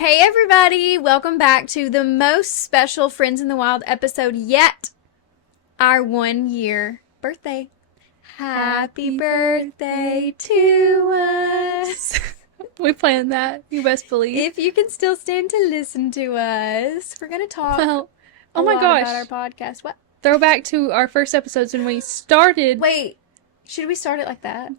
Hey everybody, welcome back to the most special Friends in the Wild episode yet. Our 1 year birthday. Happy birthday to us. We planned that, you best believe. If you can still stand to listen to us, we're going to talk Well, a oh my lot gosh. about our podcast. What? Throwback to our first episodes when we started. Wait, should we start it like that?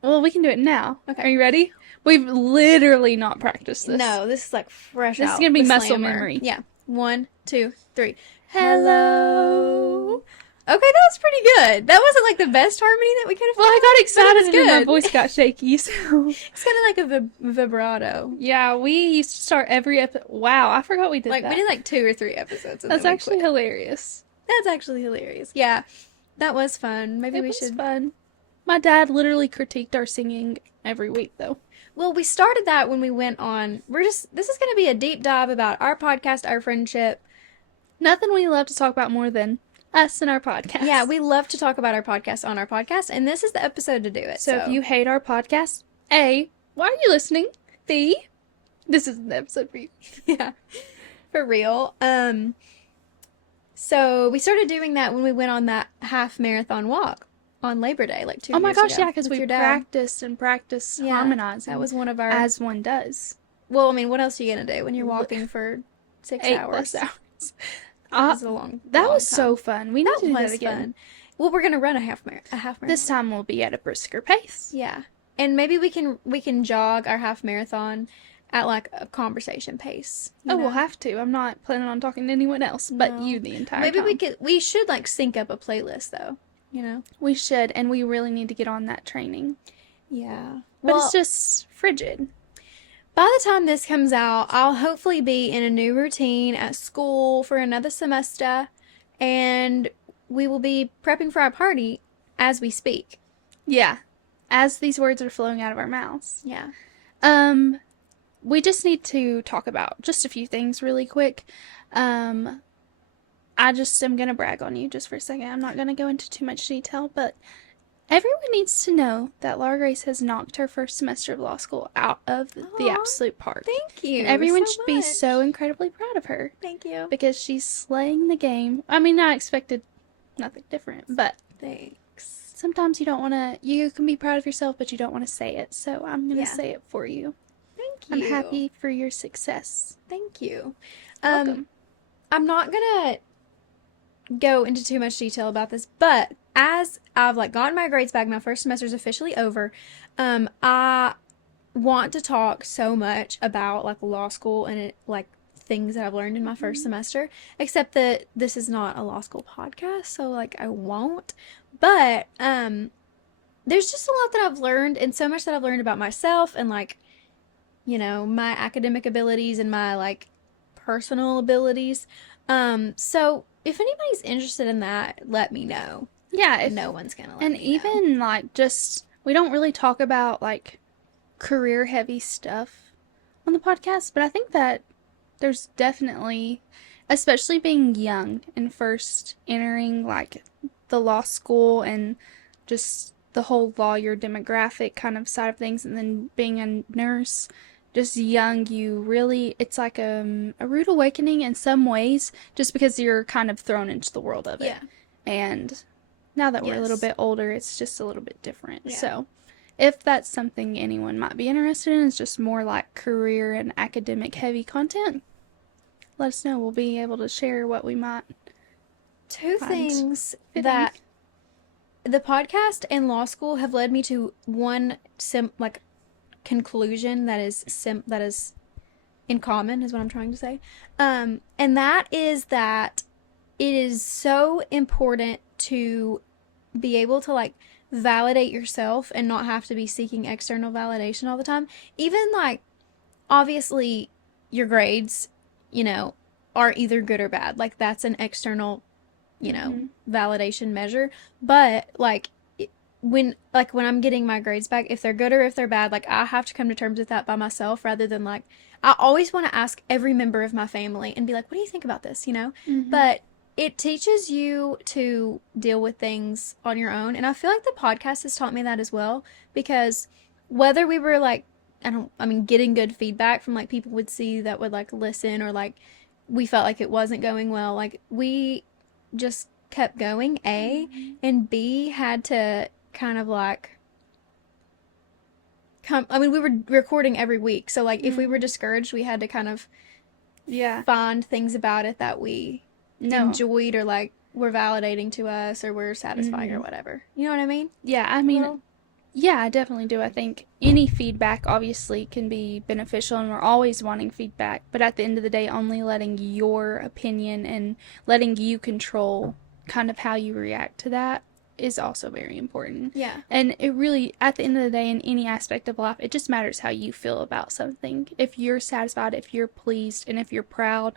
Well, we can do it now. Okay. Are you ready? We've literally not practiced this. No, this is like fresh This out is going to be the muscle slammer. memory. Yeah. 1, 2, 3. Hello. Okay, that was pretty good. That wasn't like the best harmony that we could have Well, I got excited and then my good. voice got shaky, so. It's kind of like a vibrato. Yeah, we used to start every episode. Wow, I forgot we did Like, that. we did like 2 or 3 episodes. And That's then we actually quit. hilarious. That's actually hilarious. Yeah, that was fun. Maybe It we was should. fun. My dad literally critiqued our singing every week, though. Well, we started that when we went on. This is going to be a deep dive about our podcast, our friendship. Nothing we love to talk about more than us and our podcast. Yeah, we love to talk about our podcast on our podcast, and this is the episode to do it. So if you hate our podcast, A, why are you listening? B, this is the episode for you. yeah, for real. So we started doing that when we went on that half marathon walk on Labor Day, like 2 Oh my years gosh, ago, yeah, because with we your dad. practiced and practiced Yeah, harmonizing. That was one of our. as one does. Well, I mean, what else are you gonna do when you're walking for 6 8 hours? plus hours. That was a long. That long was time. so fun. We need That to do was that again. fun. Well, we're gonna run a half marathon. This time we'll be at a brisker pace. Yeah, and maybe we can jog our half marathon at like a conversation pace. you Oh, know? we'll have to. I'm not planning on talking to anyone else but No. you the entire Maybe time. we should like sync up a playlist though. You know. We should, and we really need to get on that training. Yeah. But Well, it's just frigid. by the time this comes out, I'll hopefully be in a new routine at school for another semester, and we will be prepping for our party as we speak. Yeah. As these words are flowing out of our mouths. Yeah. We just need to talk about just a few things really quick. I just am going to brag on you just for a second. I'm not going to go into too much detail, but everyone needs to know that Laura Grace has knocked her first semester of law school out of the Aw, absolute park. Thank you. And everyone so should be much. so incredibly proud of her Thank you. because she's slaying the game. I mean, I expected nothing different, but Thanks. sometimes you can be proud of yourself, but you don't want to say it. So I'm going to Yeah. say it for you. Thank I'm you. happy for your success. Thank you. Welcome. I'm not gonna go into too much detail about this, but as I've like gotten my grades back, my first semester is officially over. I want to talk so much about like law school and like things that I've learned in my first semester. Except that this is not a law school podcast, so like I won't. But there's just a lot that I've learned, and so much that I've learned about myself and like, you know, my academic abilities and my like personal abilities. So if anybody's interested in that, let me know. Yeah, No one's gonna let and me know. even like just we don't really talk about like career heavy stuff on the podcast, but I think that there's definitely, especially being young and first entering like the law school and just the whole lawyer demographic kind of side of things, and then being a nurse, just young, it's like a rude awakening in some ways, just because you're kind of thrown into the world of it. Yeah. And now that we're a little Yes. bit older, it's just a little bit different. Yeah. So if that's something anyone might be interested in, it's just more like career and academic heavy content, let us know. We'll be able to share what we might. Two Find things fitting. that the podcast and law school have led me to one conclusion that is in common is what I'm trying to say. And that is that it is so important to be able to like validate yourself and not have to be seeking external validation all the time. Even like obviously your grades, you know, are either good or bad. Like that's an external, you know, validation measure. But like when I'm getting my grades back, if they're good or if they're bad, like I have to come to terms with that by myself rather than like I always want to ask every member of my family and be like, what do you think about this, you know? But it teaches you to deal with things on your own. And I feel like the podcast has taught me that as well, because whether we were like getting good feedback from like people would see that would like listen, or like we felt like it wasn't going well. Like we just kept going, and B had to kind of like we were recording every week. So like if we were discouraged, we had to kind of Yeah. find things about it that we enjoyed, or like were validating to us, or were satisfying, or whatever. You know what I mean? Yeah, I mean, Well, yeah, I definitely do. I think any feedback obviously can be beneficial, and we're always wanting feedback, but at the end of the day, only letting your opinion and letting you control kind of how you react to that is also very important. yeah. And it really, at the end of the day, in any aspect of life, it just matters how you feel about something. If you're satisfied, if you're pleased, and if you're proud,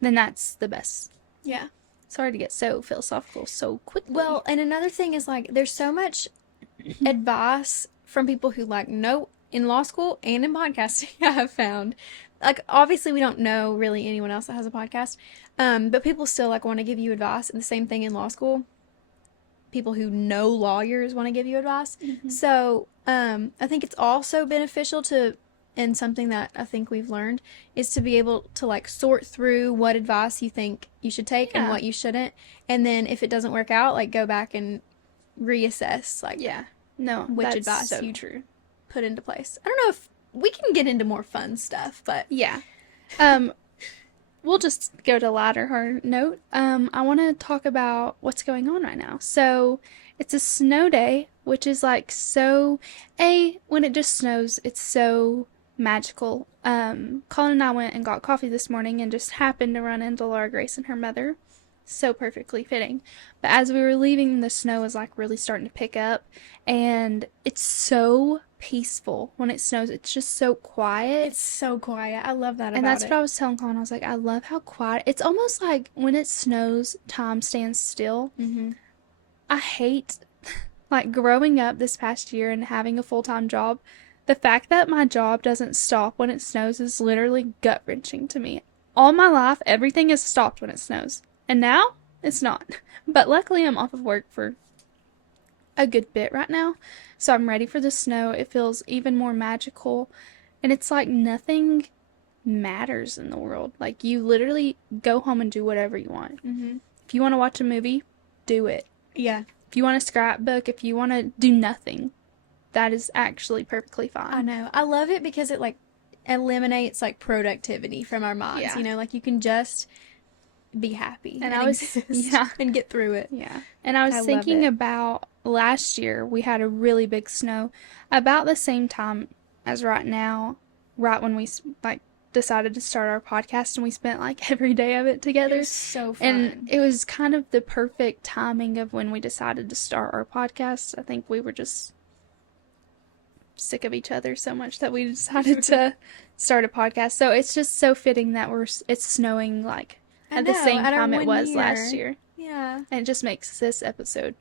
then that's the best. Yeah. Sorry to get so philosophical so quickly. Well, and another thing is like there's so much advice from people who like know in law school and in podcasting. I have found, like, obviously we don't know really anyone else that has a podcast, but people still like want to give you advice. And the same thing in law school, people who know lawyers want to give you advice. So I think it's also beneficial to, and something that I think we've learned, is to be able to like sort through what advice you think you should take and Yeah. what you shouldn't, and then if it doesn't work out, like go back and reassess like yeah. No, which that's advice so you true. put into place. I don't know if we can get into more fun stuff, but Yeah. We'll just go to lighter heart note. I want to talk about what's going on right now. So, it's a snow day, which is like when it just snows, it's so magical. Colin and I went and got coffee this morning and just happened to run into Laura Grace and her mother. So perfectly fitting. But as we were leaving, the snow was like really starting to pick up, and it's so peaceful when it snows. It's just so quiet. it's so quiet. I love that And about that's it. what I was telling Colin. I was like, I love how quiet. It's almost like when it snows, time stands still. Mm-hmm. I hate, like, growing up this past year and having a full-time job. The fact that my job doesn't stop when it snows is literally gut-wrenching to me. All my life, everything has stopped when it snows. And now, it's not. But luckily, I'm off of work for a good bit right now. So I'm ready for the snow. It feels even more magical. And it's like nothing matters in the world. Like, you literally go home and do whatever you want. Mm-hmm. If you want to watch a movie, do it. Yeah, If you want to scrapbook, if you want to do nothing, that is actually perfectly I fine. know. I love it because it like eliminates like productivity from our minds. Yeah. You know, like you can just be happy And I was- exist yeah. and get through it. Yeah. And I was I love thinking it. about last year, we had a really big snow about the same time as right now, right when we like decided to start our podcast, and we spent like every day of it It together. was so fun. And it was kind of the perfect timing of when we decided to start our podcast. I think we were just sick of each other so much that we decided to start a podcast. So it's just so fitting that it's snowing like I at the know, same at our time it 1 was year. last year. Yeah. And it just makes this episode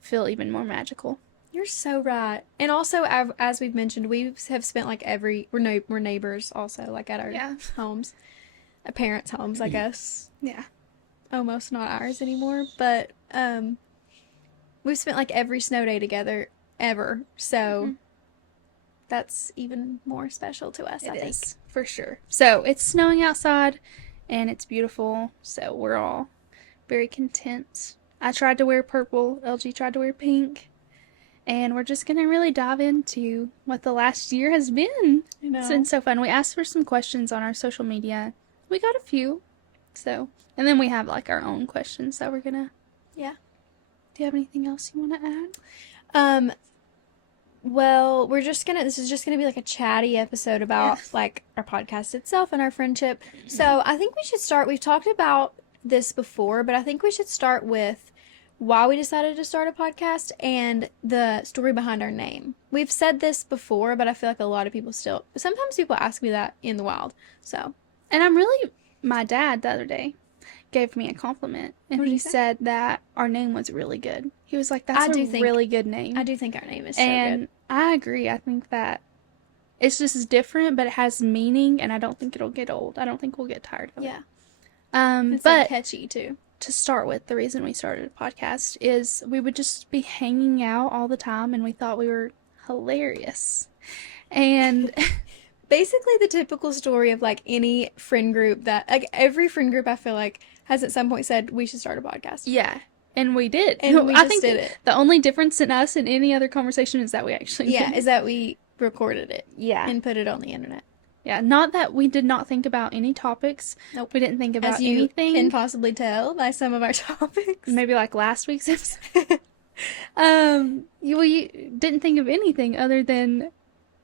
feel even more magical. You're so right. And also, as we've mentioned, we have spent like we're neighbors also, like at our Yeah. homes, our parents' homes, I guess. Yeah. Almost not ours anymore, but we've spent like every snow day together ever. So that's even more special to us, I It think. is, for sure. So it's snowing outside and it's beautiful. So we're all very content. I tried to wear purple, LG tried to wear pink. And we're just going to really dive into what the last year has been. I know. It's been so fun. We asked for some questions on our social media. We got a few. So, and then we have like our own questions that we're going to. Yeah. Do you have anything else you want to add? Well, this is just gonna be like a chatty episode about Yeah. like our podcast itself and our friendship. So I think we should start. We've talked about this before, but I think we should start with why we decided to start a podcast and the story behind our name. We've said this before, but I feel like a lot of people sometimes people ask me that in the wild. So And my dad the other day gave me a compliment, and What did he he say? said that our name was really good. He was like, "That's I do think- really good name." I do think our name is so and good. I agree. I think that it's just different, but it has meaning, and I don't think it'll get old. I don't think we'll get tired of it. Yeah, it's But like catchy too. to start with, the reason we started a podcast is we would just be hanging out all the time, and we thought we were hilarious. And Basically the typical story of like any friend group that like every friend group I feel like has at some point said we should start a podcast. yeah, and we did. And we I just think did it. the only difference in us and any other conversation is that we actually Yeah, did. is that we recorded it Yeah. and put it on the internet. Yeah, not that we did not think about any topics. Nope. We didn't think about As you anything. can possibly tell by some of our topics. Maybe like last week's episode. We didn't think of anything other than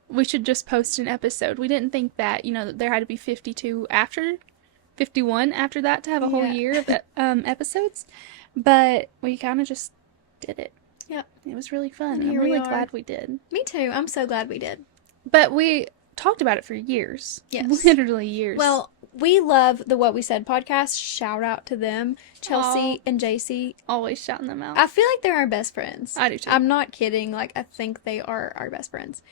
we should just post an episode. We didn't think that, there had to be 51 after that to have a whole Yeah. year of episodes. But we kind of just did it. Yep. It was really fun. And I'm here we really are. glad we did. Me too. I'm so glad we did. But we talked about it for years. Yes. Literally years. Well, we love the What We Said podcast. Shout out to them, Chelsea Aw. and JC. Always shouting them out. I feel like they're our best friends. I do too. I'm not kidding. Like, I think they are our best friends.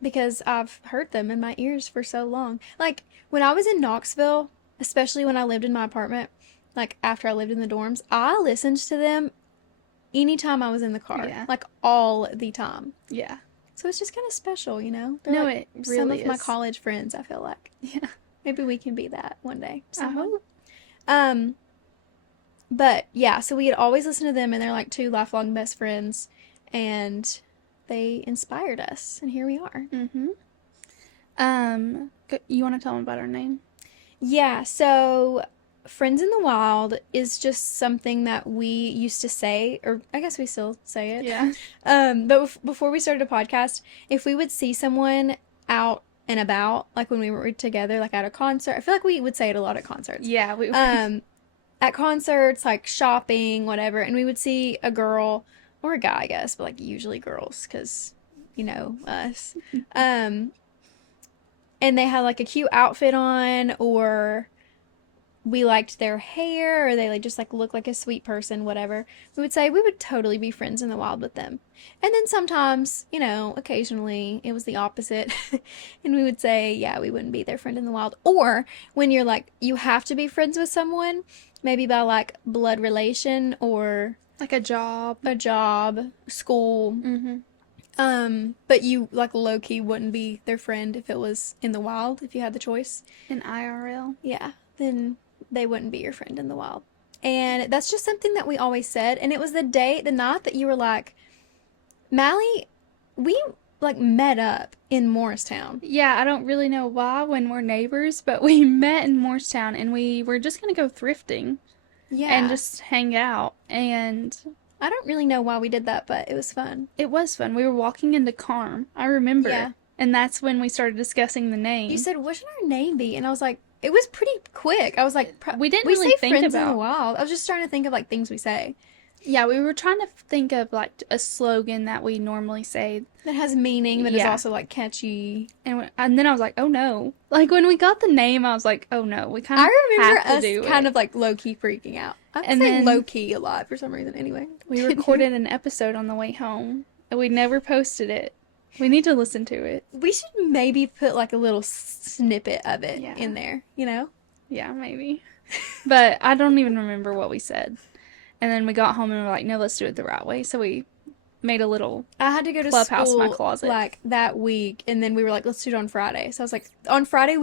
Because I've heard them in my ears for so long. Like, when I was in Knoxville, especially when I lived in my apartment, like after I lived in the dorms, I listened to them anytime I was in the car. Yeah. Like, all the time. Yeah. So it's just kind of special, you know? No, like it some really of my is. college friends, I feel like. Yeah. Maybe we can be that one day. I someone. hope. But yeah, so we had always listened to them, and they're like two lifelong best friends, and they inspired us, and here we are. Mm-hmm. You want to tell them about our name? Yeah, so Friends in the Wild is just something that we used to say, or I guess we still say it. Yeah. But before we started a podcast, if we would see someone out and about, like when we were together, like at a concert, I feel like we would say it a lot at concerts. Yeah. We. At concerts, like shopping, whatever, and we would see a girl or a guy, I guess, but like usually girls, because you know us. And they had like a cute outfit on, or we liked their hair, or they like just like look like a sweet person, whatever. We would say we would totally be friends in the wild with them. And then sometimes, occasionally it was the opposite. And we would say, yeah, we wouldn't be their friend in the wild. Or when you're like, you have to be friends with someone, maybe by like blood relation or like a job. school. Mm-hmm. But you like low key wouldn't be their friend if it was in the wild, if you had the choice. In IRL. Yeah, then they wouldn't be your friend in the wild. And that's just something that we always said. And it was the night that you were like, Mally, we like met up in Morristown. Yeah, I don't really know why when we're neighbors, but we met in Morristown and we were just gonna go thrifting Yeah. and just hang out. And I don't really know why we did that, but it was fun. it was fun. We were walking into Carm. I remember. Yeah. And that's when we started discussing the name. You said, what should our name be? And I was like, it was pretty quick. I was like, We didn't we really say think friends in the about. wild. I was just starting to think of like things we say Yeah, we were trying to think of like a slogan that we normally say, that has meaning, that is Yeah. also like catchy. and then I was like, oh no! Like when we got the name, I was like, oh no, we kind of I remember have to us do kind it. of like low key freaking out. I'm And saying then- low key a lot for some reason. Anyway, We recorded an episode on the way home, and we never posted it. We need to listen to it. We should maybe put like a little snippet of it Yeah. in there. You know? Yeah, maybe. But I don't even remember what we said. And then we got home and we were like, no, let's do it the right way. So we made a little. I had to go to Clubhouse in school my closet. like that week, and then we were like, let's do it on Friday. So I was like, on Friday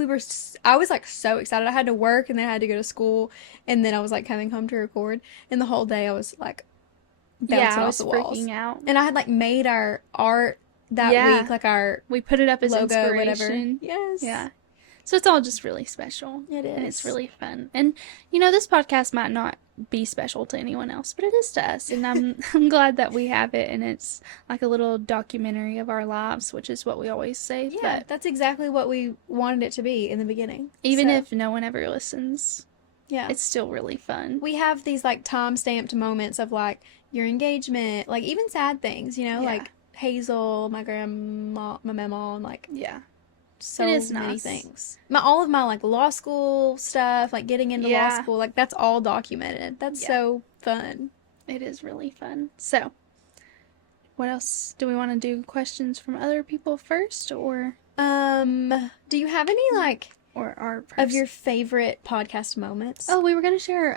I was like so excited. I had to work, and then I had to go to school, and then I was like coming home to record, and the whole day I was like bouncing Yeah, I off was the walls. freaking out. And I had like made our art that Yeah. week, like our We put it up as logo, whatever. inspiration. Yes. Yeah. So it's all just really special. It is. And it's really fun. And this podcast might not be special to anyone else, but it is to us. And I'm glad that we have it, and it's like a little documentary of our lives, which is what we always say. Yeah, But that's exactly what we wanted it to be in the beginning. even So, if no one ever listens, yeah, it's still really fun. we have these like time-stamped moments of like your engagement, like even sad things, Yeah. like Hazel, my grandma, my mama, and like Yeah. so It is many nice. things. All of my like law school stuff, like getting into law Yeah. school, like that's all documented. That's Yeah. so fun. It is really fun. So, what else? Do we want to do questions from other people first, or Do you have any like our of your favorite podcast moments? Oh, we were gonna share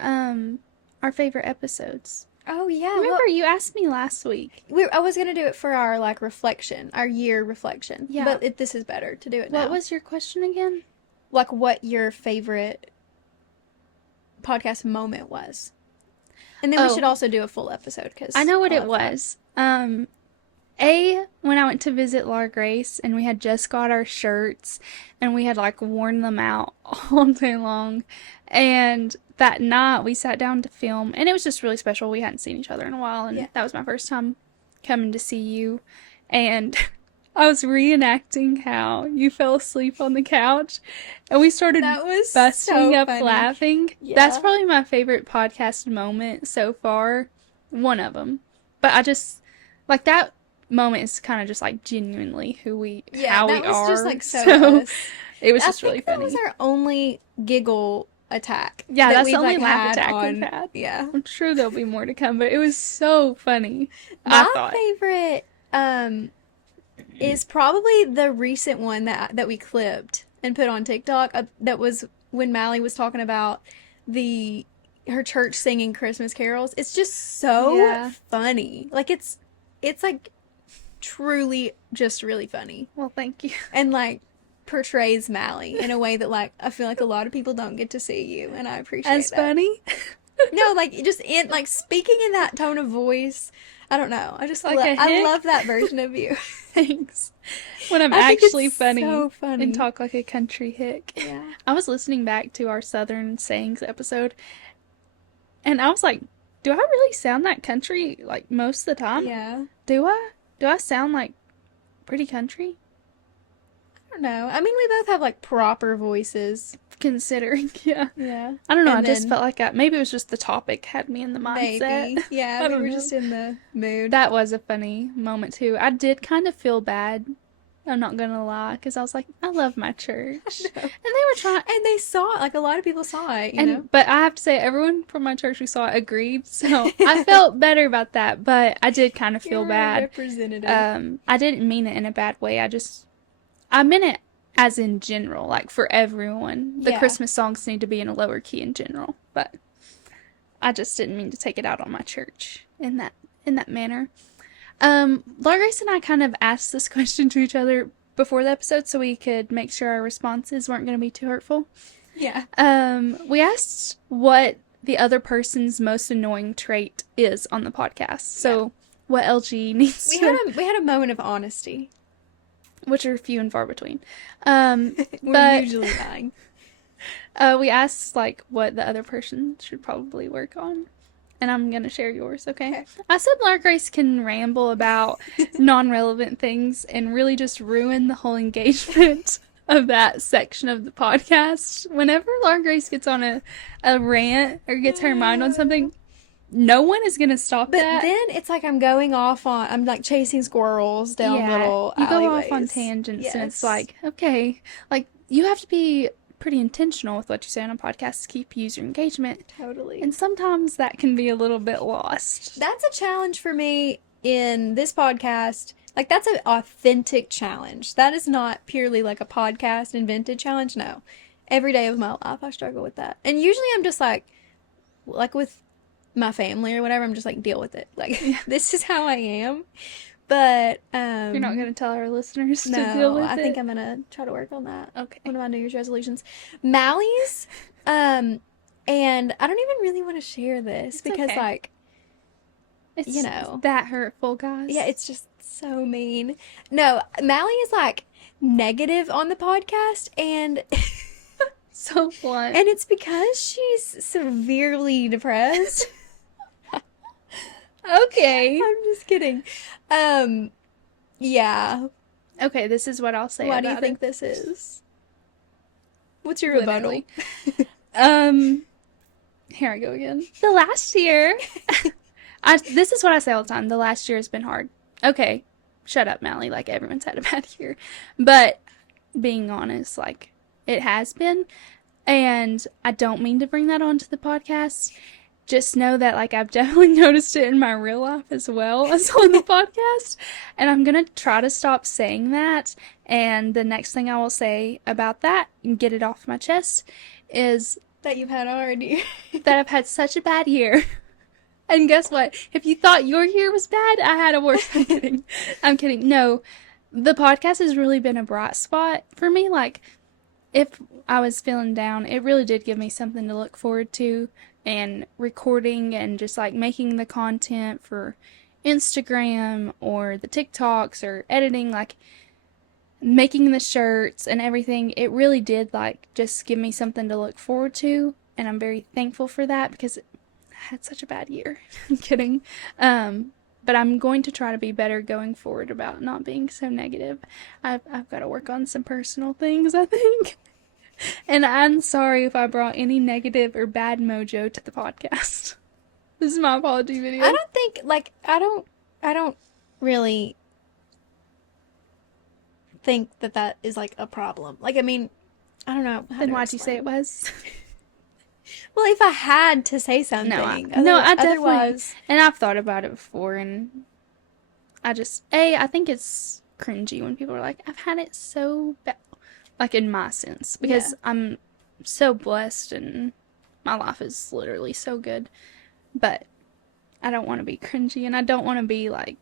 our favorite episodes. Oh yeah. Remember, you asked me last week. I was gonna do it for our like reflection, our year reflection. Yeah. But this is better to do it now. What was your question again? like what your favorite podcast moment was? And then we Oh. should also do a full episode because I know what it was. When I went to visit Laura Grace and we had just got our shirts and we had like worn them out all day long. And that night we sat down to film and it was just really special. We hadn't seen each other in a while and Yeah. that was my first time coming to see you. And I was reenacting how you fell asleep on the couch and we started That was busting so up funny. laughing. Yeah. That's probably my favorite podcast moment so far. One of them. But I just, like, that moment is kind of just like genuinely how we that was are. just like so us. It was I just really think that funny. was our only giggle attack. Yeah, that that's we've, the only like, laugh had attack on. we've had. Yeah. I'm sure there'll be more to come, but it was so funny. I My thought. favorite is probably the recent one that we clipped and put on TikTok. That was when Mally was talking about her church singing Christmas carols. It's just so Yeah. funny. Like it's like truly just really funny Well, thank you. and like portrays Mally in a way that like I feel like a lot of people don't get to see you, and I appreciate As that. funny? No, like just in like speaking in that tone of voice. I don't know. I just Like a I hick? love that version of you. Thanks. When I'm I think actually it's funny, so funny. and talk like a country hick. Yeah. I was listening back to our Southern Sayings episode, and I was like, do I really sound that country, like, most of the time? Yeah. Do I? Do I sound, like, pretty country? I don't know. I mean, we both have like proper voices. Considering, yeah. Yeah. I don't know, And I just then- felt like maybe it was just the topic had me in the mindset. Maybe. Yeah, I we don't were know. just in the mood. That was a funny moment, too. I did kind of feel bad, I'm not gonna lie, because I was like, I love my church. know. And they were trying, And they saw it. Like a lot of people saw it, you know? but I have to say, everyone from my church who saw it agreed, so I felt better about that, but I did kind of feel You're a bad. representative. I didn't mean it in a bad way. I meant it as in general, like for everyone. The Yeah. Christmas songs need to be in a lower key in general, but I just didn't mean to take it out on my church in that manner. Laura Grace and I kind of asked this question to each other before the episode so we could make sure our responses weren't going to be too hurtful. Yeah. We asked what the other person's most annoying trait is on the podcast. So what LG needs We had a moment of honesty. which are few and far between. We're But- usually lying. We asked like what the other person should probably work on. And I'm gonna share yours, okay? Okay. I said Laura Grace can ramble about non-relevant things and really just ruin the whole engagement of that section of the podcast. Whenever Laura Grace gets on a rant or gets her mind on something, no one is gonna stop But that. then it's like I'm like chasing squirrels down little you go off on alleyways. tangents and it's Yes. like, okay, like you have to be pretty intentional with what you say on a podcast to keep user engagement. Totally. And sometimes that can be a little bit lost. That's a challenge for me in this podcast. Like that's an authentic challenge. That is not purely like a podcast invented challenge. No. Every day of my life I struggle with that. And usually I'm just like with my family or whatever, I'm just like deal with it. Like this is how I am. But You're not going to tell our listeners no, to deal with I it? think I'm gonna try to work on that. Okay. One of my New Year's resolutions. Mally's, and I don't even really want to share this It's because okay. like It's you know. that hurtful, guys. yeah, it's just so mean. No, Mally is like negative on the podcast and so blunt. and it's because she's severely depressed. Okay. I'm just kidding. Yeah. Okay, this is what I'll say Why about do you think it. this is? What's your rebuttal? Literally. Here I go again. The last year, this is what I say all the time. The last year has been hard. Okay, shut up, Mally. Like, everyone's had a bad year. But being honest, like, it has been. And I don't mean to bring that onto the podcast. Just know that, like, I've definitely noticed it in my real life as well as on the podcast. And I'm going to try to stop saying that. And the next thing I will say about that and get it off my chest is That you've had already. that I've had such a bad year And guess what? If you thought your year was bad, I had a worse. I'm kidding. I'm kidding. No, the podcast has really been a bright spot for me. Like, if I was feeling down, it really did give me something to look forward to. And recording and just like making the content for Instagram or the TikToks or editing, like making the shirts and everything, it really did like just give me something to look forward to. And I'm very thankful for that because I had such a bad year. I'm kidding. But I'm going to try to be better going forward about not being so negative. I've got to work on some personal things, I think. And I'm sorry if I brought any negative or bad mojo to the podcast. This is my apology video. I don't think, like, I don't really think that is, like, a problem. Like, I mean, I don't know. Then why'd you say it was? Well, if I had to say something. I definitely, otherwise... and I've thought about it before, and I think it's cringy when people are like, I've had it so bad. Like, in my sense, because I'm so blessed and my life is literally so good, but I don't want to be cringy, and I don't want to be like,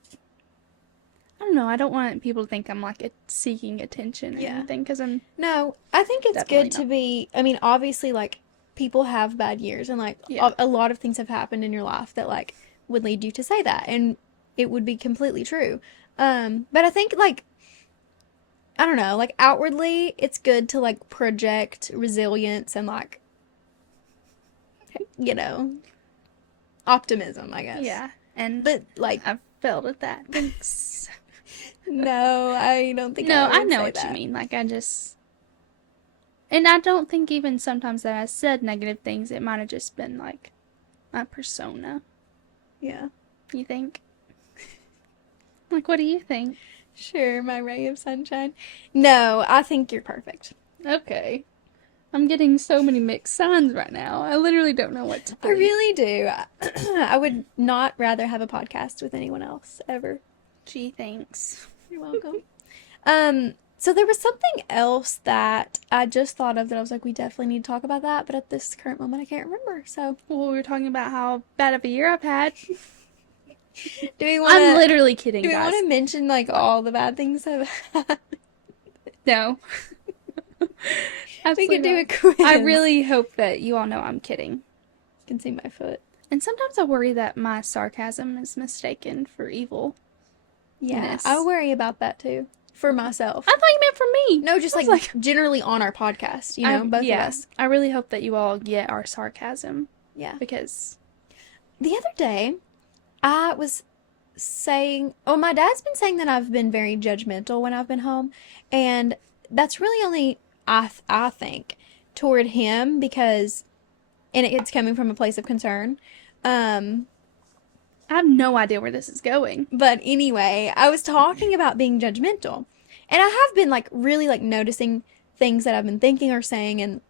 I don't know, I don't want people to think I'm like seeking attention or anything, because I'm No, I think it's definitely good to be, I mean, obviously, like, people have bad years, and like a lot of things have happened in your life that like would lead you to say that, and it would be completely true. But I think, like, I don't know, like, outwardly it's good to like project resilience and like, you know, optimism, I guess. Yeah, and But like, I've failed at that. Thanks. no, I don't think No, I I would know say what that. you mean. Like, and I don't think even sometimes that I said negative things, it might have just been like my persona. Yeah. You think? Like, what do you think? Sure, my ray of sunshine. No, I think you're perfect. Okay. I'm getting so many mixed signs right now. I literally don't know what to I think. really do. I would not rather have a podcast with anyone else ever. Gee, thanks. You're welcome. So there was something else that I just thought of that I was like, we definitely need to talk about that, but at this current moment I can't remember. So Well, we were talking about how bad of a year I've had. do we want I'm literally kidding, do we guys. want to mention like all the bad things I've had? No. We could do a not. quiz. I really hope that you all know I'm kidding. You can see my foot. And sometimes I worry that my sarcasm is mistaken for evil. Yeah, Yes. I worry about that too. For myself. I thought you meant for me. No, just I was like generally on our podcast, you know, both of us. I really hope that you all get our sarcasm Yeah. because The other day, I was saying, oh, my dad's been saying that I've been very judgmental when I've been home, and that's really only, I think, toward him because, and it's coming from a place of concern. I have no idea where this is going. But anyway, I was talking about being judgmental, and I have been like really like noticing things that I've been thinking or saying and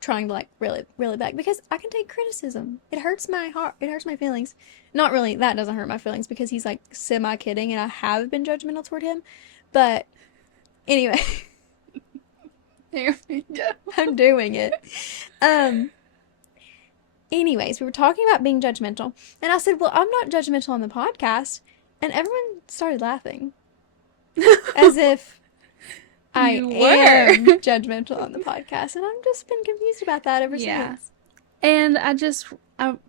trying to like really back because I can take criticism. It hurts my heart. It hurts my feelings. Not really. That doesn't hurt my feelings because he's like semi kidding, and I have been judgmental toward him. But anyway, There we go. I'm doing it. Anyways, we were talking about being judgmental, and I said, "Well, I'm not judgmental on the podcast," and everyone started laughing, as if I You am were. judgmental on the podcast, and I've just been confused about that ever Yeah. since. And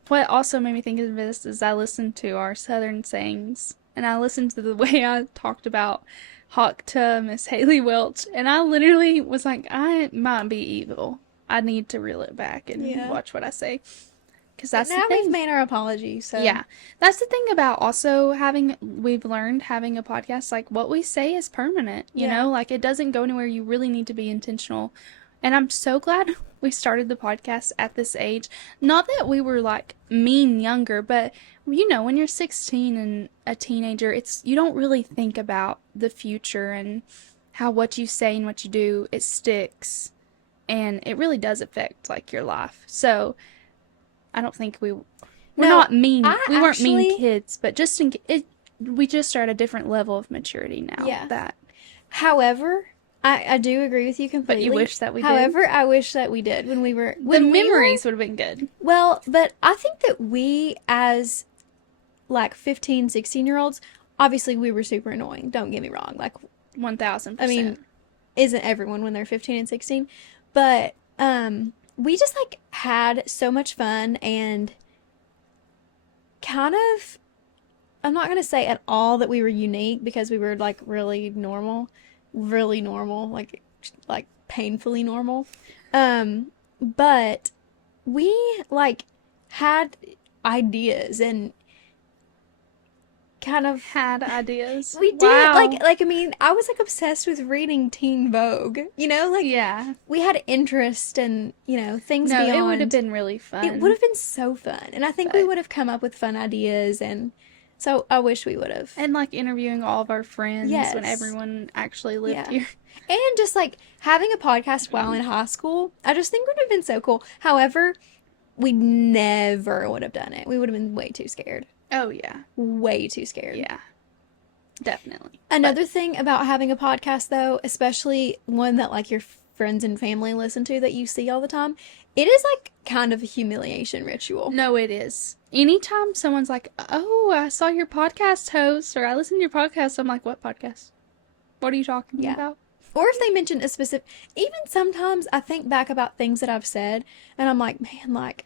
what also made me think of this is I listened to our Southern sayings, and I listened to the way I talked about Hawk to Miss Haley Welch, and I literally was like, I might be evil. I need to reel it back and Yeah. watch what I say. Because But that's now the thing. we've made our apology, so Yeah. That's the thing about also we've learned having a podcast, like what we say is permanent, you Yeah. know, like it doesn't go anywhere. You really need to be intentional. And I'm so glad we started the podcast at this age. Not that we were like mean younger, but you know, when you're 16 and a teenager, you don't really think about the future and how what you say and what you do, it sticks. And it really does affect like your life. So I don't think we're No, not mean. I We weren't mean actually- kids, but just we just are at a different level of maturity now. Yeah. That However, I do agree with you but completely. you wish that we did. However, I wish that we did when we were The when we were- memories would have been good. Well, but I think that we as like 15, 16-year-olds, obviously we were super annoying. Don't get me wrong. Like, 1000%. I mean, isn't everyone when they're 15 and 16? But we just like had so much fun and kind of, I'm not going to say at all that we were unique because we were like really normal, like painfully normal. But we like had ideas and kind of had ideas. we did Wow. like I mean, I was like obsessed with reading Teen Vogue, you know, like Yeah. we had interest and, you know, things No, beyond. it would have been really fun. It would have been so fun. And I think we But- would have come up with fun ideas, and so I wish we would have. And like interviewing all of our friends Yes. when everyone actually lived Yeah. here. And just like having a podcast while in high school, I just think would have been so cool. However, we never would have done it. We would have been way too scared. Oh yeah. Way too scared. Yeah. Definitely. Another thing about having a podcast, though, especially one that like your friends and family listen to that you see all the time, it is like kind of a humiliation ritual. No, it is. Anytime someone's like, "Oh, I saw your podcast host," or "I listened to your podcast," I'm like, "What podcast? What are you talking Yeah. about?" Or if they mention a specific, even sometimes I think back about things that I've said and I'm like, man, like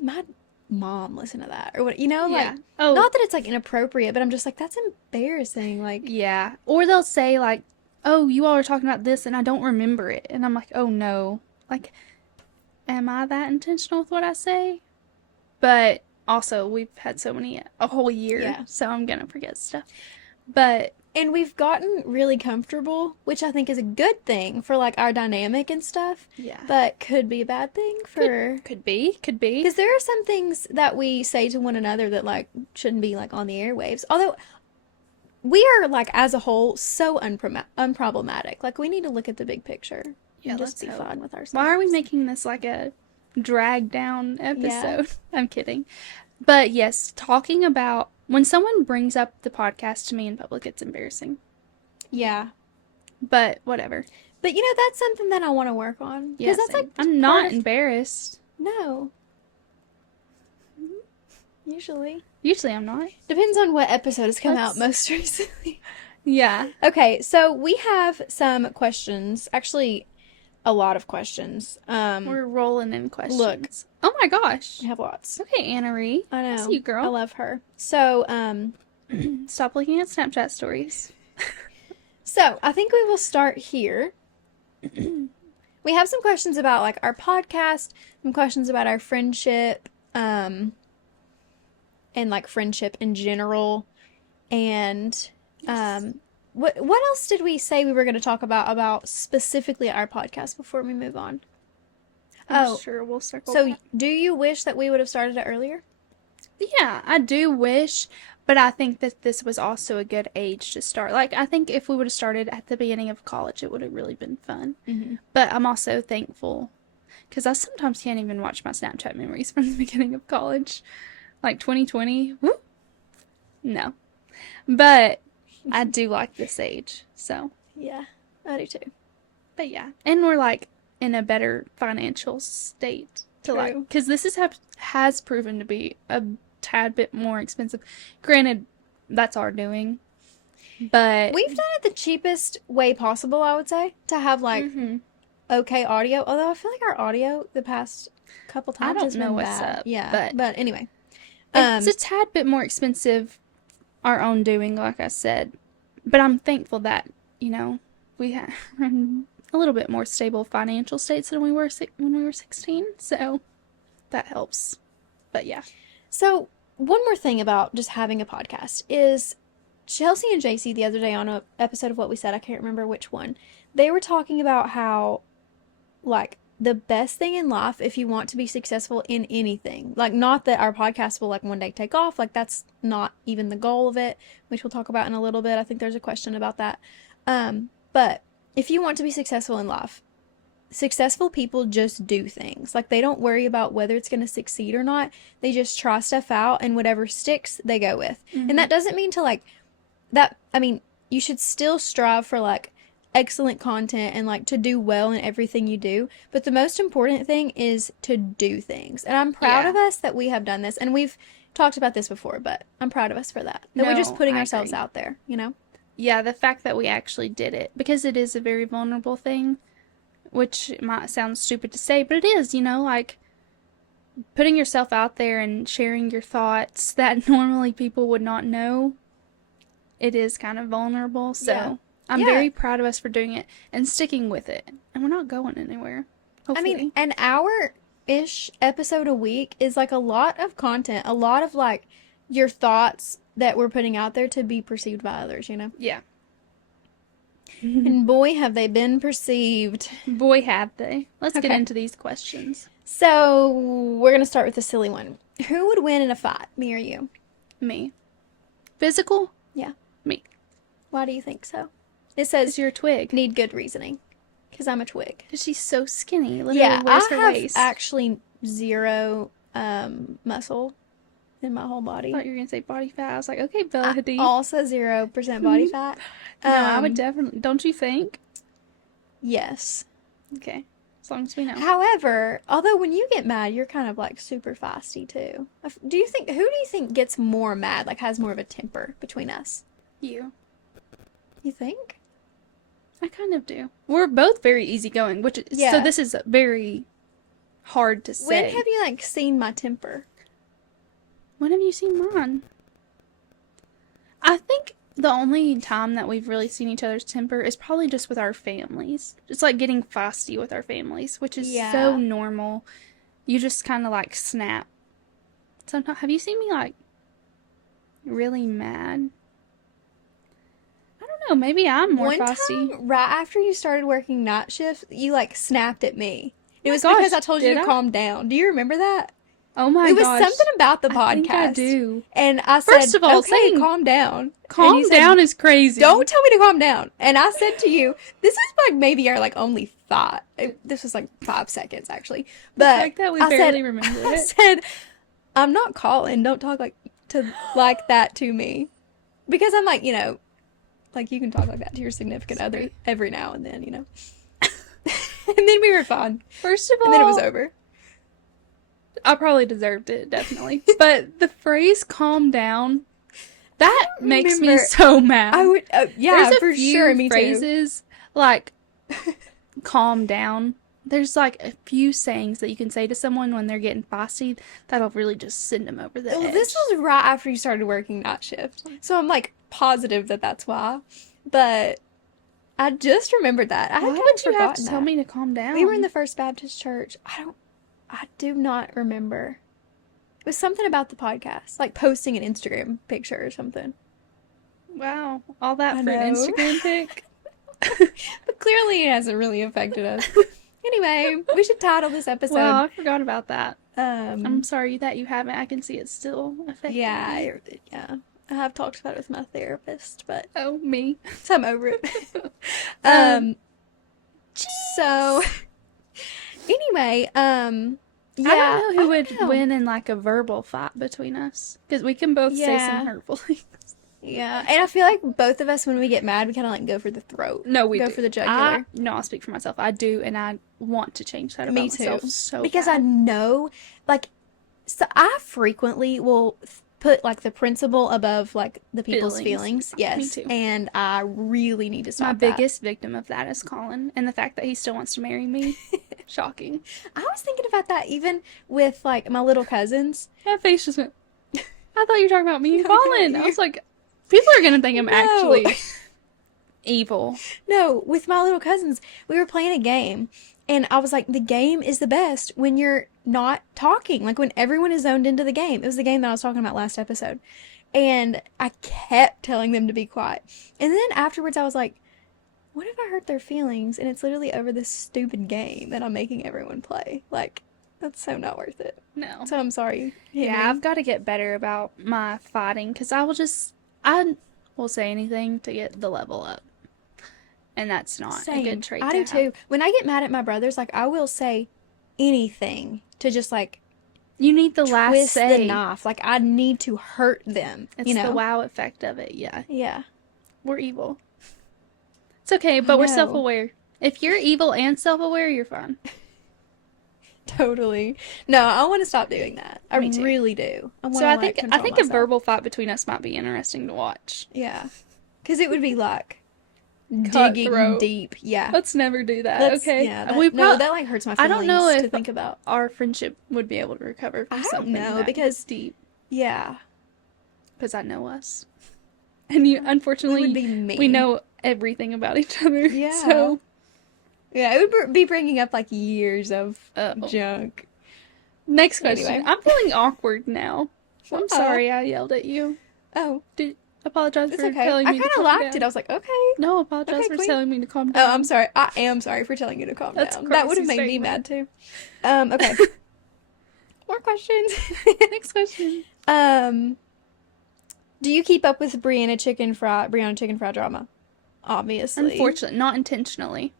my mom listened to that or what, you know, like Oh, not that it's like inappropriate, but I'm just like, that's embarrassing. Like, yeah. Or they'll say like, "Oh, you all are talking about this, and I don't remember it," and I'm like, "Oh no, like, am I that intentional with what I say?" But also, we've had so many a whole year, Yeah. so I'm gonna forget stuff. But and we've gotten really comfortable, which I think is a good thing for like our dynamic and stuff, yeah, but could be a bad thing for. could be. Because there are some things that we say to one another that like shouldn't be like on the airwaves. Although we are like as a whole so unproblematic. Like we need to look at the big picture Yeah, and just let's be hope. fine with ourselves. Why are we making this like a drag down episode? I'm kidding. But yes, talking about when someone brings up the podcast to me in public, it's embarrassing. Yeah, But whatever. but you know that's something that I want to work on Yeah, because that's same. like I'm not part of- embarrassed. no. Usually Usually I'm not. depends on what episode has come Let's- out most recently. Yeah. Okay, so we have some questions. Actually, a lot of questions. We're rolling in questions. Look. Oh my gosh. We have lots. Okay, Anna Ree. I know. That's you, girl. I love her. So, Stop looking at Snapchat stories. so I think we will start here. We have some questions about like our podcast, some questions about our friendship, and like friendship in general. And what else did we say we were going to talk about specifically our podcast before we move on? I'm sure we'll circle So back. do you wish that we would have started it earlier? Yeah, I do wish, but I think that this was also a good age to start. Like, I think if we would have started at the beginning of college, it would have really been fun. Mm-hmm. But I'm also thankful because I sometimes can't even watch my Snapchat memories from the beginning of college. Like 2020, whoop, no. But I do like this age, so. Yeah, I do too. But yeah, and we're like in a better financial state to like, True. because this has proven to be a tad bit more expensive. Granted, that's our doing, but We've done it the cheapest way possible, I would say, to have like Mhm. okay audio. Although I feel like our audio the past couple I times don't has know been what's bad. up, Yeah, but anyway, it's a tad bit more expensive. Our own doing, like I said, but I'm thankful that we have a little bit more stable financial states than we were when we were 16, so that helps. But yeah. so one more thing about just having a podcast is Chelsea and JC the other day on an episode of What We Said, I can't remember which one, they were talking about how like the best thing in life if you want to be successful in anything, like not that our podcast will like one day take off, like that's not even the goal of it, which we'll talk about in a little bit. I think there's a question about that. But if you want to be successful in life, successful people just do things. Like they don't worry about whether it's going to succeed or not. They just try stuff out and whatever sticks, they go with. And that doesn't mean to like that. I mean, you should still strive for like excellent content and like to do well in everything you do. But the most important thing is to do things. And I'm proud Yeah. of us that we have done this. And we've talked about this before, but I'm proud of us for that. That we're just No, putting I ourselves agree. out there, you know? Yeah, the fact that we actually did it, because it is a very vulnerable thing, which might sound stupid to say, but it is, like putting yourself out there and sharing your thoughts that normally people would not know. It is kind of vulnerable, so Yeah. I'm Yeah. very proud of us for doing it and sticking with it. And we're not going anywhere. I mean, Hopefully. an hour-ish episode a week is like a lot of content, a lot of like your thoughts that we're putting out there to be perceived by others, you know? Yeah. And boy, have they been perceived. Boy, have they. Let's get Okay. into these questions. So, we're going to start with a silly one. Who would win in a fight, me or you? Me. Physical? Yeah. Me. Why do you think so? It Because says you're a twig. need good reasoning. Because I'm a twig. Because she's so skinny. Literally, Yeah, where's I her have waist? actually zero muscle in my whole I body. thought you were going to say body fat. I was like, okay, Bella Hadid. Also 0% body fat. No, I would Um, definitely. Don't you think? Yes. Okay. As long as we know. However, although when you get mad, you're kind of like super feisty too. Who do you think gets more mad, like has more of a temper between us? You. You think? I kind of do. We're both very easygoing, which is, Yeah. so this is very hard to say. When have you like seen my temper? When have you seen mine? I think the only time that we've really seen each other's temper is probably just with our families. Just like getting feisty with our families, which is Yeah. so normal. You just kind of like snap. Sometimes, have you seen me like really mad? I don't know. Maybe I'm more One feisty. time, right after you started working night shift, you like snapped at me. It my was gosh, because I told you did to I? calm down. Do you remember that? Oh my It was gosh. something about the podcast. I think I do. And I said, First of all, okay, saying calm down. And Calm you said, down is crazy. don't tell me to calm down. And I said to you, this is like maybe our like only thought. This was like 5 seconds actually. But Like that we I barely said, remember I it. said, I'm not calling. Don't talk like that to me. Because I'm like, like you can talk like that to your significant other Sorry. every now and then, And then we were fine. First of all, And then it was over. I probably deserved it, definitely. But the phrase calm down, that makes me remember- so mad. I would, yeah, There's a for few sure. Me too. phrases like calm down. There's like a few sayings that you can say to someone when they're getting feisty that'll really just send them over the Well, edge. this was right after you started working night shift. So I'm like positive that that's why. But I just remembered that. I had Why kind would of you have to forgotten tell that. me to calm down? We were in the First Baptist Church. I do not remember. It was something about the podcast, like posting an Instagram picture or something. Wow, all that I for an know. Instagram pic. But clearly it hasn't really affected us. Anyway, we should title this episode. Wow, I forgot about that. I'm um, sorry that you haven't. I can see it's still affecting yeah, you. yeah. I have talked about it with my therapist, but Oh, me. so I'm over it. Um, So anyway, yeah. I don't know who would know. win in like a verbal fight between us because we can both say Yeah. some hurtful things. Yeah, and I feel like both of us, when we get mad, we kind of like go for the throat. No, we go do. for the jugular. No, I'll speak for myself. I do, and I want to change that about Me too. myself so Because I bad. know, like, so I frequently will put like the principle above like the people's feelings. Yes, Me too. and I really need to stop My that. biggest victim of that is Colin, and the fact that he still wants to marry me. Shocking. I was thinking about that even with like my little cousins. That face just went. I thought you were talking about me and No, not Colin. I you. was like, people are gonna think I'm No. actually evil. No, with my little cousins, we were playing a game, and I was like, the game is the best when you're not talking, like when everyone is zoned into the game. It was the game that I was talking about last episode. And I kept telling them to be quiet. And then afterwards, I was like, what if I hurt their feelings? And it's literally over this stupid game that I'm making everyone play. Like, that's so not worth it. No. So I'm sorry. Yeah, Henry. I've got to get better about my fighting because I will say anything to get the level up. And that's not a Same. good trait I to do have. too. When I get mad at my brothers, like, I will say anything to just like You need the last twist say. the knife. Like, I need to hurt them. It's you know? the wow effect of it. Yeah, Yeah. we're evil. It's okay, but we're know. self-aware. If you're evil and self-aware, you're fine. Totally. No, I want to stop doing that. I Me too. really do. I want So to I like think control a myself. verbal fight between us might be interesting to watch. Yeah. Because it would be like digging Cutthroat. deep. Yeah. Let's never do that. That's, okay. yeah. That, we no, that like hurts my I feelings don't know to if think about. our friendship would be able to recover from I don't something know, that because- deep. Yeah. Because I know us, and you We unfortunately would be mean. we know everything about each other. Yeah. So Yeah, it would be bringing up like years of Uh-oh. junk. next question. Anyway. I'm feeling awkward now. I'm Uh-oh. sorry I yelled at you. Oh, Apologize it's for okay. telling I me kind to of calm liked down. it. I was like, okay. No, apologize Okay, for queen. telling me to calm Oh, down. I'm sorry. I am sorry for telling you to calm That's a down. That would have crazy made me mad too. Okay. More questions. Next question. Do you keep up with Brianna chicken fry drama? Obviously. Unfortunately, not intentionally.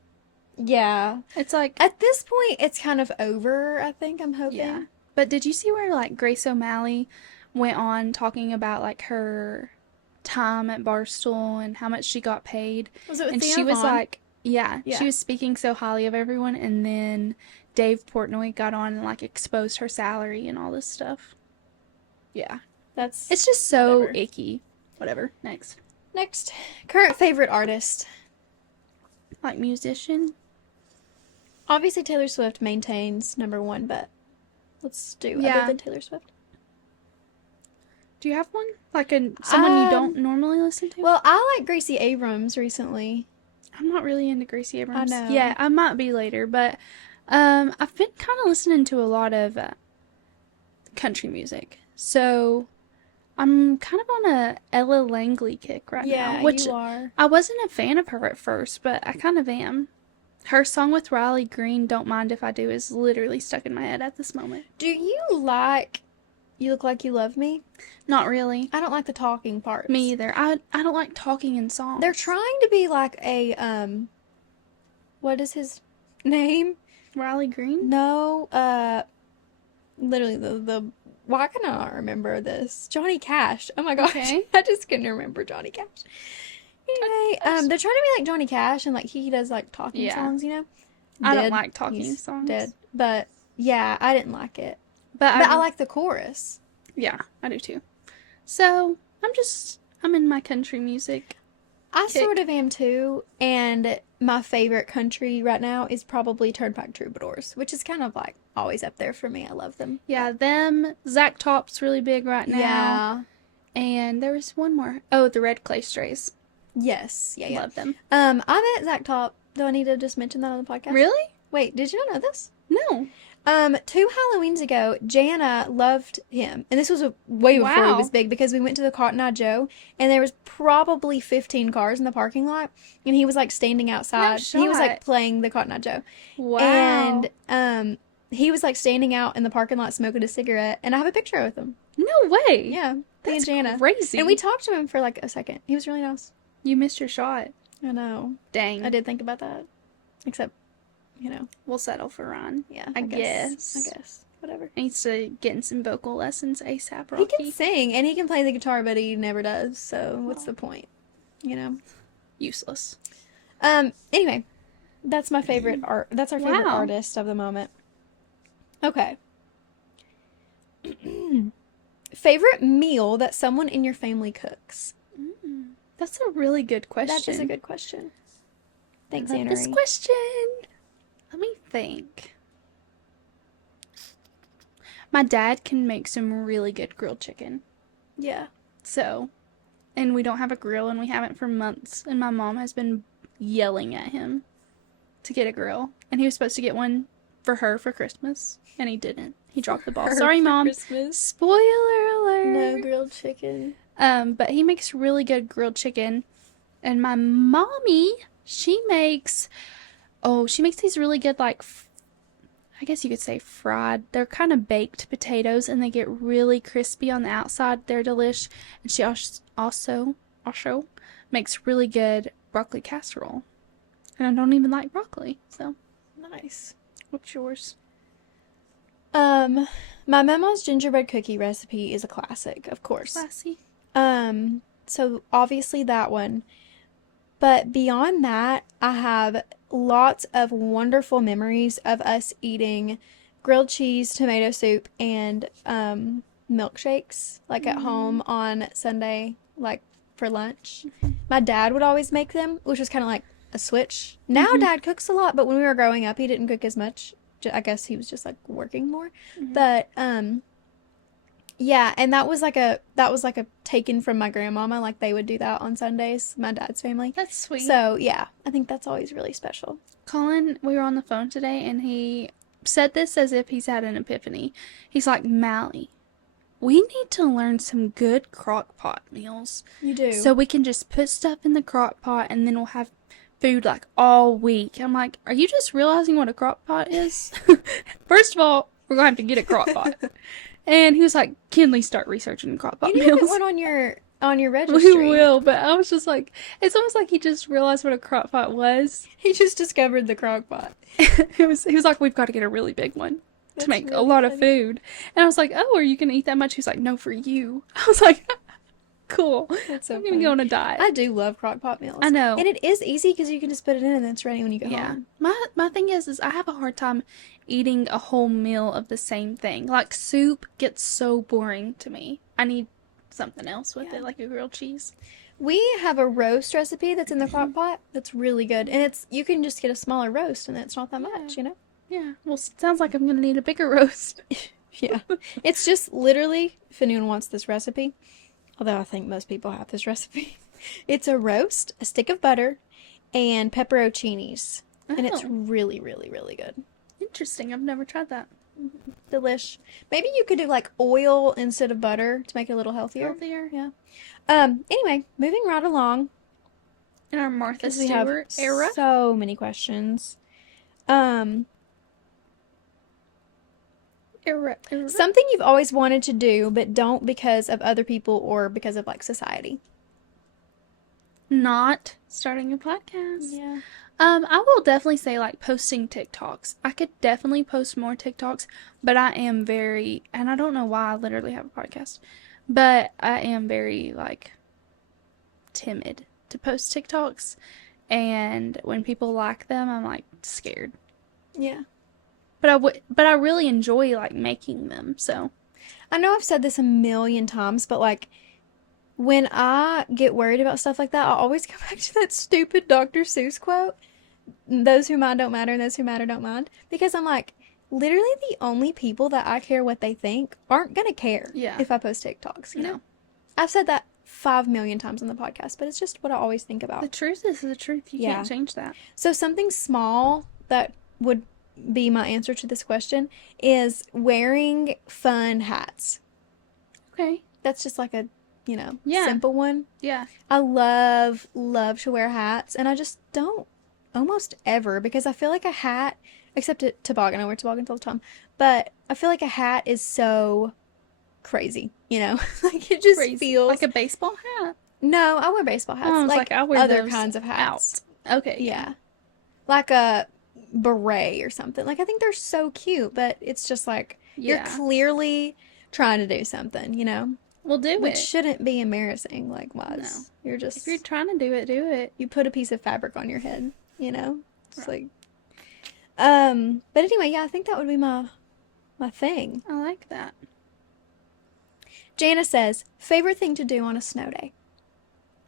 Yeah. It's like, At this point, it's kind of over, I think, I'm hoping. yeah. But did you see where like Grace O'Malley went on talking about like her time at Barstool and how much she got paid? Was it with And Theo she was Vaughn? like, yeah, Yeah. she was speaking so highly of everyone, and then Dave Portnoy got on and like exposed her salary and all this stuff. Yeah. That's It's just so Whatever. icky. Whatever. Next. next. Current favorite artist. Like musician. Obviously, Taylor Swift maintains number one, but let's do Yeah. other than Taylor Swift. Do you have one? Like someone you don't Um, normally listen to? Well, I like Gracie Abrams recently. I'm not really into Gracie Abrams. know. Yeah, I might be later, but I've been kind of listening to a lot of country music. So I'm kind of on a Ella Langley kick right now, which you are. I wasn't a fan of her at first, but I kind of am. Her song with Riley Green, Don't Mind If I Do, is literally stuck in my head at this moment. Do you like You Look Like You Love Me? Not really. I don't like the talking parts. Me either. I don't like talking in songs. They're trying to be like a what is his name? Riley Green? No, literally the why can I not remember this? Johnny Cash. Oh my gosh. Okay. I just couldn't remember Johnny Cash. Anyway, they're trying to be like Johnny Cash and like he does like talking Yeah. songs, you know? I don't Dead. like talking He's songs. Dead. But yeah, I didn't like it. But But I like the chorus. Yeah, I do too. So I'm in my country music. I Kick. sort of am too, and my favorite country right now is probably Turnpike Troubadours, which is kind of like always up there for me. I love them. Yeah, them. Zach Top's really big right now. Yeah. And there was one more. Oh, the Red Clay Strays. Yes. Yeah, yeah. Love them. I met Zach Top. Do I need to just mention that on the podcast? Really? Wait, did you not know this? No. 2 Halloweens ago, Jana loved him. And this was way before he Wow. was big because we went to the Cotton Eye Joe and there was probably 15 cars in the parking lot and he was like standing outside. He was shot. like playing the Cotton Eye Joe. Wow. And he was like standing out in the parking lot smoking a cigarette and I have a picture with him. No way. Yeah. Me and That's Jana. crazy. And we talked to him for like a second. He was really nice. You missed your shot. I know. Dang. I did think about that. Except, We'll settle for Ryan. yeah. I I guess. guess. Whatever. Needs to get in some vocal lessons ASAP, He Rocky. can sing and he can play the guitar, but he never does. So what's the point? Useless. Anyway, that's my favorite art. That's our favorite Wow. artist of the moment. Okay. Favorite meal that someone in your family cooks? That's a really good question. That is a good question. Thanks, I love Anna. this question. Let me think. My dad can make some really good grilled chicken. Yeah. So, and we don't have a grill and we haven't for months. And my mom has been yelling at him to get a grill. And he was supposed to get one for her for Christmas. And he didn't. He dropped the ball. Sorry, Mom. Christmas. Spoiler alert. No grilled chicken. But he makes really good grilled chicken. And my mommy, she makes these really good, like, I guess you could say fried. They're kind of baked potatoes, and they get really crispy on the outside. They're delish. And she also makes really good broccoli casserole. And I don't even like broccoli, so Nice. what's yours? My mama's gingerbread cookie recipe is a classic, of course. Classy. So obviously that one. But beyond that, I have lots of wonderful memories of us eating grilled cheese, tomato soup, and milkshakes like at home on Sunday, like for lunch. My dad would always make them, which was kind of like a switch. Now Dad cooks a lot, but when we were growing up, he didn't cook as much. I guess he was just like working more. But yeah, and that was like a taken from my grandmama. Like they would do that on Sundays, my dad's family. That's sweet. So yeah, I think that's always really special. Colin, we were on the phone today, and he said this as if he's had an epiphany. He's like, Mally, we need to learn some good crock pot meals. You do. So we can just put stuff in the crock pot, and then we'll have food like all week. I'm like, are you just realizing what a crock pot is? First of all, we're going to have to get a crock pot. And he was like, Kinley, start researching crock pot you need to meals. put one on your registry. We will, but I was just like, it's almost like he just realized what a crock pot was. He just discovered the crock pot. He was like, we've got to get a really big one to make a lot of food. And I was like, oh, are you going to eat that much? He was like, no, for you. I was like, cool. That's so I'm going to go on a diet. I do love crock pot meals. I know. And it is easy because you can just put it in and then it's ready when you go Yeah. home. My thing is I have a hard time eating a whole meal of the same thing. Like soup gets so boring to me. I need something else with it, like a grilled cheese. We have a roast recipe that's in the crock pot that's really good. And you can just get a smaller roast and it's not that much, you know? Yeah. Well, sounds like I'm going to need a bigger roast. Yeah. It's just literally, if anyone wants this recipe, although I think most people have this recipe, it's a roast, a stick of butter, and pepperoncinis. And it's Oh. really, really, really good. Interesting. I've never tried that. Delish. Maybe you could do like oil instead of butter to make it a little healthier. Healthier. Yeah. Anyway, moving right along. In our Martha 'Cause we have Stewart era. so many questions. Era. Something you've always wanted to do but don't because of other people or because of like society. Not starting a podcast. Yeah. I will definitely say like posting TikToks. I could definitely post more TikToks, but I am very, and I don't know why I literally have a podcast, but I am very like timid to post TikToks, and when people like them, I'm like scared. Yeah. But I really enjoy like making them. So I know I've said this a million times, but like when I get worried about stuff like that, I always go back to that stupid Dr. Seuss quote. Those who mind don't matter and those who matter don't mind. Because I'm like, literally the only people that I care what they think aren't going to care Yeah. if I post TikToks, you No. know? I've said that 5 million times on the podcast, but it's just what I always think about. the truth is the truth. You Yeah. can't change that. So something small that would be my answer to this question is wearing fun hats. Okay. That's just like a, Yeah. simple one. Yeah. I love to wear hats, and I just don't almost ever because I feel like a hat, except at toboggan, I wear toboggans all the time, but I feel like a hat is so crazy, like it just Crazy. feels Like a baseball hat. No, I wear baseball hats, Oh, I was like, I wear other those kinds of hats. Okay. Yeah. Like a beret or something. Like I think they're so cute, but it's just like you're Yeah. clearly trying to do something, We'll do which it. shouldn't be embarrassing. Like, wise. You're just If you're trying to do it, do it. you put a piece of fabric on your head, It's like, but anyway, yeah, I think that would be my thing. I like that. Jana says, favorite thing to do on a snow day.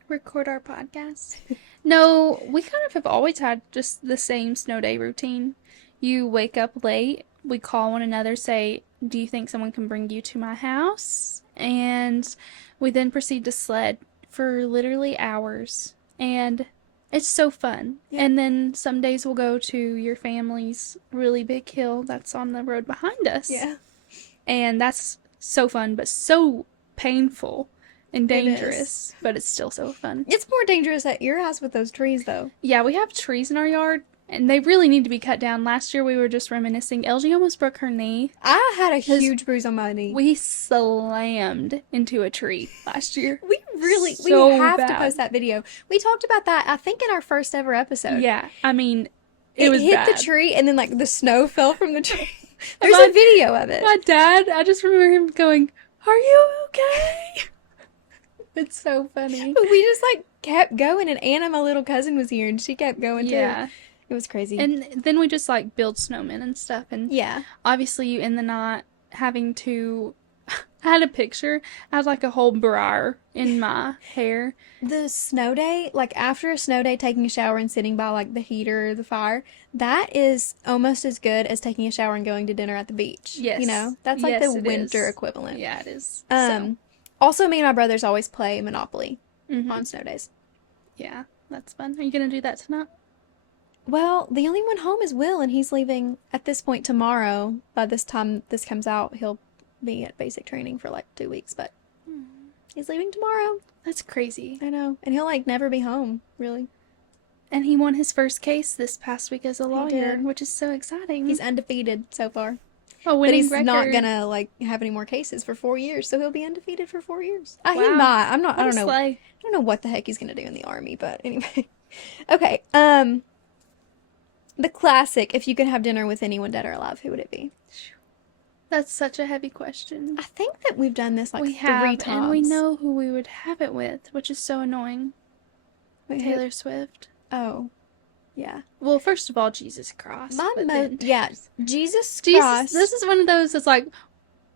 Record our podcast. No, we kind of have always had just the same snow day routine. You wake up late, we call one another, say, do you think someone can bring you to my house? And we then proceed to sled for literally hours. And it's so fun. Yeah. And then some days we'll go to your family's really big hill that's on the road behind us. And that's so fun, but so painful and It is. dangerous. But it's still so fun. It's more dangerous at your house with those trees, though. Yeah, we have trees in our yard, and they really need to be cut down. Last year we were just reminiscing. LG almost broke her knee. I had a huge bruise on my knee. We slammed into a tree last year. We So have to bad. post that video. We talked about that, I think, in our first ever episode. Yeah, I mean, It it was hit bad. the tree, and then, like, the snow fell from the tree. There's My- a video of it. My dad, I just remember him going, "Are you okay?" It's so funny. But we just, like, kept going, and Anna, my little cousin, was here, and she kept going, too. Yeah. It was crazy. And then we just like build snowmen and stuff. And yeah. obviously, you end the night having to. I had a picture. I had like a whole briar in my hair. The snow day, like after a snow day, taking a shower and sitting by like the heater or the fire, that is almost as good as taking a shower and going to dinner at the beach. Yes. You know, that's like Yes, the it winter is. equivalent. Yeah, it is. Also, me and my brothers always play Monopoly Mhm. on snow days. Yeah, that's fun. Are you gonna do that tonight? Well, the only one home is Will, and he's leaving at this point tomorrow. By this time this comes out, he'll be at basic training for like 2 weeks, but he's leaving tomorrow. That's crazy. I know. And he'll like never be home, really. And he won his first case this past week as a lawyer, did. which is so exciting. He's undefeated so far. a But winning he's record. not gonna like have any more cases for 4 years, so he'll be undefeated for 4 years. He Wow. might. I'm not. I What a don't know. slay. I don't know what the heck he's gonna do in the army, but anyway. Okay. The classic. If you could have dinner with anyone dead or alive, who would it be? That's such a heavy question. I think that we've done this like we 3 have, times. and we know who we would have it with, which is so annoying. Wait, who- Taylor Swift. Oh, yeah. Well, first of all, Jesus Christ. but then Yeah. Jesus Jesus. Christ. This is one of those that's like,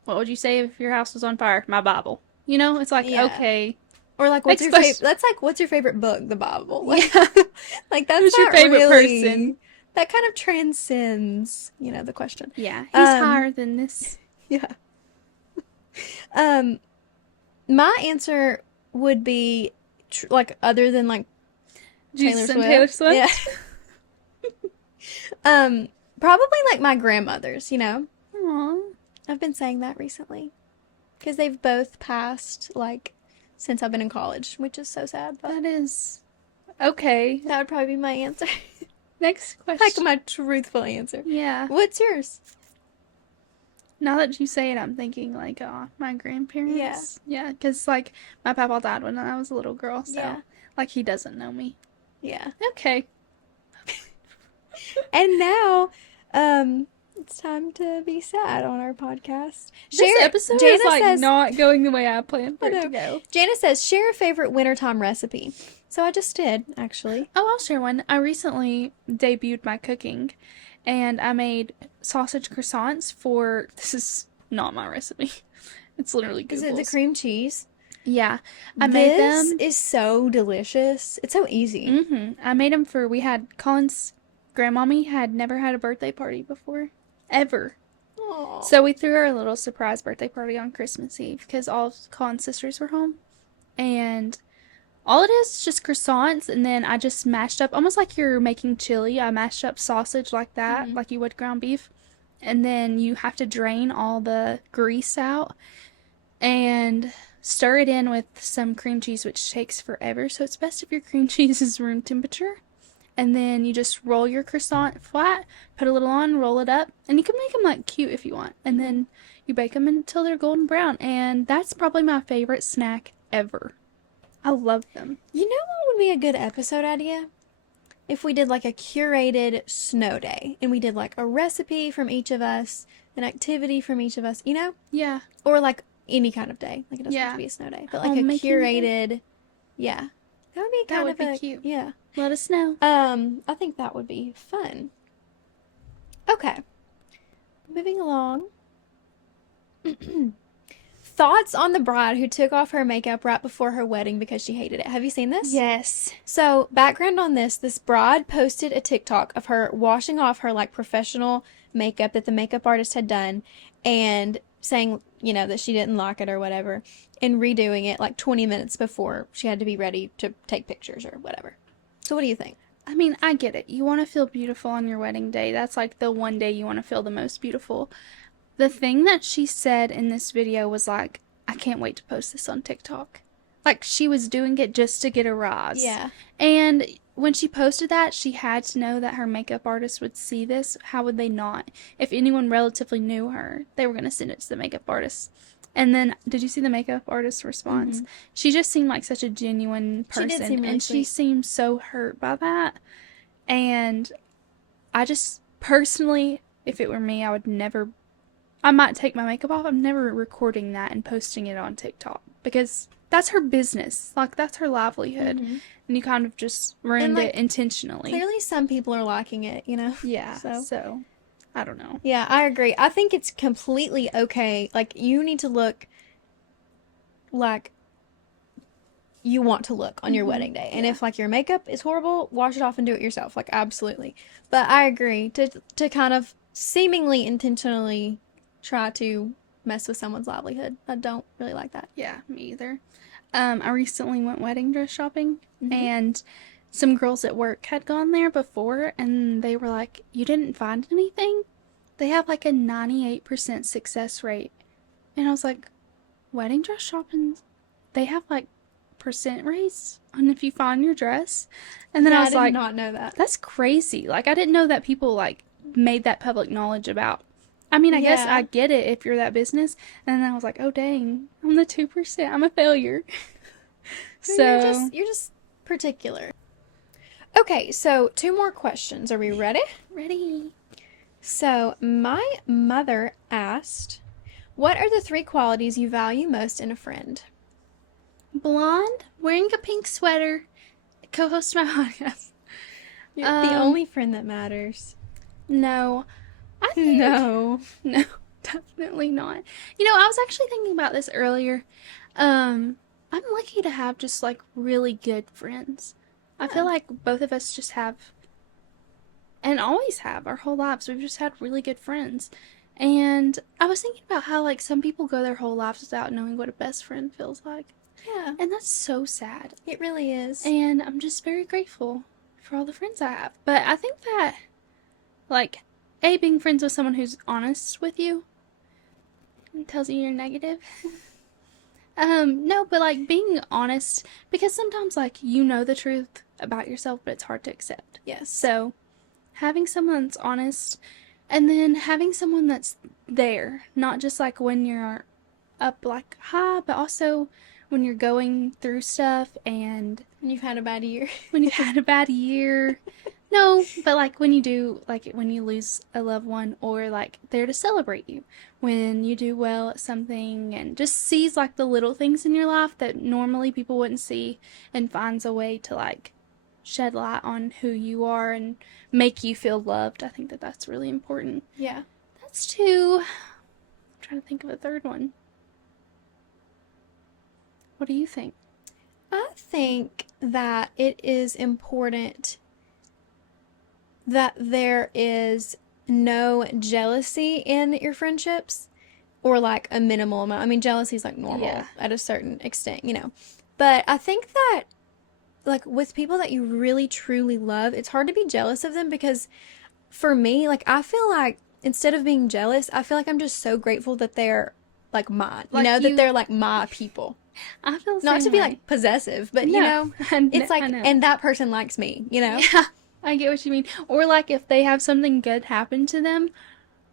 what would you say if your house was on fire? My Bible. You know, it's like, Yeah. okay. Or like, what's your Next favorite? That's like, what's your favorite book? The Bible. Like, Yeah. like that's Who's your not favorite really- person? That kind of transcends, the question. Yeah, he's Um, higher than this. Yeah. My answer would be like other than like Jesus Taylor and Taylor Swift. Yeah. Probably like my grandmothers. Aw. I've been saying that recently because they've both passed like since I've been in college, which is so sad. But That is okay. that would probably be my answer. Next Like question. my truthful answer. Yeah. What's yours? Now that you say it, I'm thinking like, my grandparents. Yeah, because like my papa died when I was a little girl, so Yeah. like he doesn't know me. Yeah. Okay. And now, it's time to be sad on our podcast. This episode Jana is like says, not going the way I planned for I it to know. go. Jana says, share a favorite wintertime recipe. So I just did, actually. Oh, I'll share one. I recently debuted my cooking, and I made sausage croissants for. This is not my recipe. It's literally Google's. Is it the cream cheese? Yeah, I made This them. is so delicious. It's so easy. I made them for. We had Colin's grandmommy had never had a birthday party before, ever. Aw. So we threw her a little surprise birthday party on Christmas Eve because all of Colin's sisters were home, and all it is just croissants, and then I just mashed up, almost like you're making chili. I mashed up sausage like that, like you would ground beef, and then you have to drain all the grease out and stir it in with some cream cheese, which takes forever. So it's best if your cream cheese is room temperature. And then you just roll your croissant flat, put a little on, roll it up, and you can make them like cute if you want. And then you bake them until they're golden brown, and that's probably my favorite snack ever. I love them. You know what would be a good episode idea? If we did like a curated snow day and we did like a recipe from each of us, an activity from each of us, Yeah. or like any kind of day. Like it doesn't have Yeah. to be a snow day, but like a Homemaking curated, day? yeah. That would be That kind would of be a cute. yeah. Let us know. I think that would be fun. Okay. Moving along. Thoughts on the bride who took off her makeup right before her wedding because she hated it. Have you seen this? Yes. So, background on this bride posted a TikTok of her washing off her like professional makeup that the makeup artist had done and saying, that she didn't like it or whatever, and redoing it like 20 minutes before she had to be ready to take pictures or whatever. So, what do you think? I mean, I get it. You want to feel beautiful on your wedding day. That's like the one day you want to feel the most beautiful. The thing that she said in this video was like, I can't wait to post this on TikTok. Like, she was doing it just to get a rise. Yeah. And when she posted that, she had to know that her makeup artist would see this. How would they not? If anyone relatively knew her, they were going to send it to the makeup artist. And then, did you see the makeup artist's response? She just seemed like such a genuine person. She did seem really and she sweet. seemed so hurt by that. And I just, personally, if it were me, I might take my makeup off. I'm never recording that and posting it on TikTok. Because that's her business. Like, that's her livelihood. Mhm. And you kind of just ruined like, it intentionally. Clearly, some people are liking it, you know? Yeah. So. So, I don't know. Yeah, I agree. I think it's completely okay. Like, you need to look like you want to look on your wedding day. And Yeah. if, like, your makeup is horrible, wash it off and do it yourself. Like, absolutely. But I agree. To kind of seemingly intentionally try to mess with someone's livelihood, I don't really like that. Yeah, me either. I recently went wedding dress shopping, Mhm. and some girls at work had gone there before, and they were like, "You didn't find anything?" They have like a 98% success rate. And I was like, wedding dress shopping, they have like percent rates on if you find your dress. And then Yeah, I I was did like, not know that. that's crazy. Like, I didn't know that people like made that public knowledge about. I mean, I guess Yeah. I get it if you're that business. And then I was like, oh dang, I'm the 2%. I'm a failure. So You're just particular. Okay, so 2 more questions. Are we ready? ready. So, my mother asked, what are the 3 qualities you value most in a friend? Blonde, wearing a pink sweater, co-host my podcast. You're the only friend that matters. No, I think No. no, definitely not. You know, I was actually thinking about this earlier. I'm lucky to have just like really good friends. I feel like both of us just have, and always have our whole lives. We've just had really good friends. And I was thinking about how like some people go their whole lives without knowing what a best friend feels like. Yeah, And that's so sad. it really is. And I'm just very grateful for all the friends I have. But I think that, like, being friends with someone who's honest with you and tells you you're negative. No, but like being honest, because sometimes like you know the truth about yourself, but it's hard to accept. Yes. So having someone that's honest, and then having someone that's there, not just like when you're up like high, but also when you're going through stuff and When you've had a bad year. when you've had a bad year. No, but like when you do, like when you lose a loved one, or like there to celebrate you when you do well at something, and just sees like the little things in your life that normally people wouldn't see, and finds a way to like shed light on who you are and make you feel loved. I think that that's really important. Yeah. That's 2. I'm trying to think of a third one. What do you think? I think that it is important that there is no jealousy in your friendships, or like a minimal amount. I mean, jealousy is like normal Yeah. at a certain extent, you know. But I think that like with people that you really truly love, it's hard to be jealous of them, because for me, like I feel like instead of being jealous, I feel like I'm just so grateful that they're like mine. You Like know, that you- they're like my people. I feel the Not same to be way. like possessive, but No. you know, it's like, I know. and that person likes me, you know? Yeah, I get what you mean. Or like if they have something good happen to them,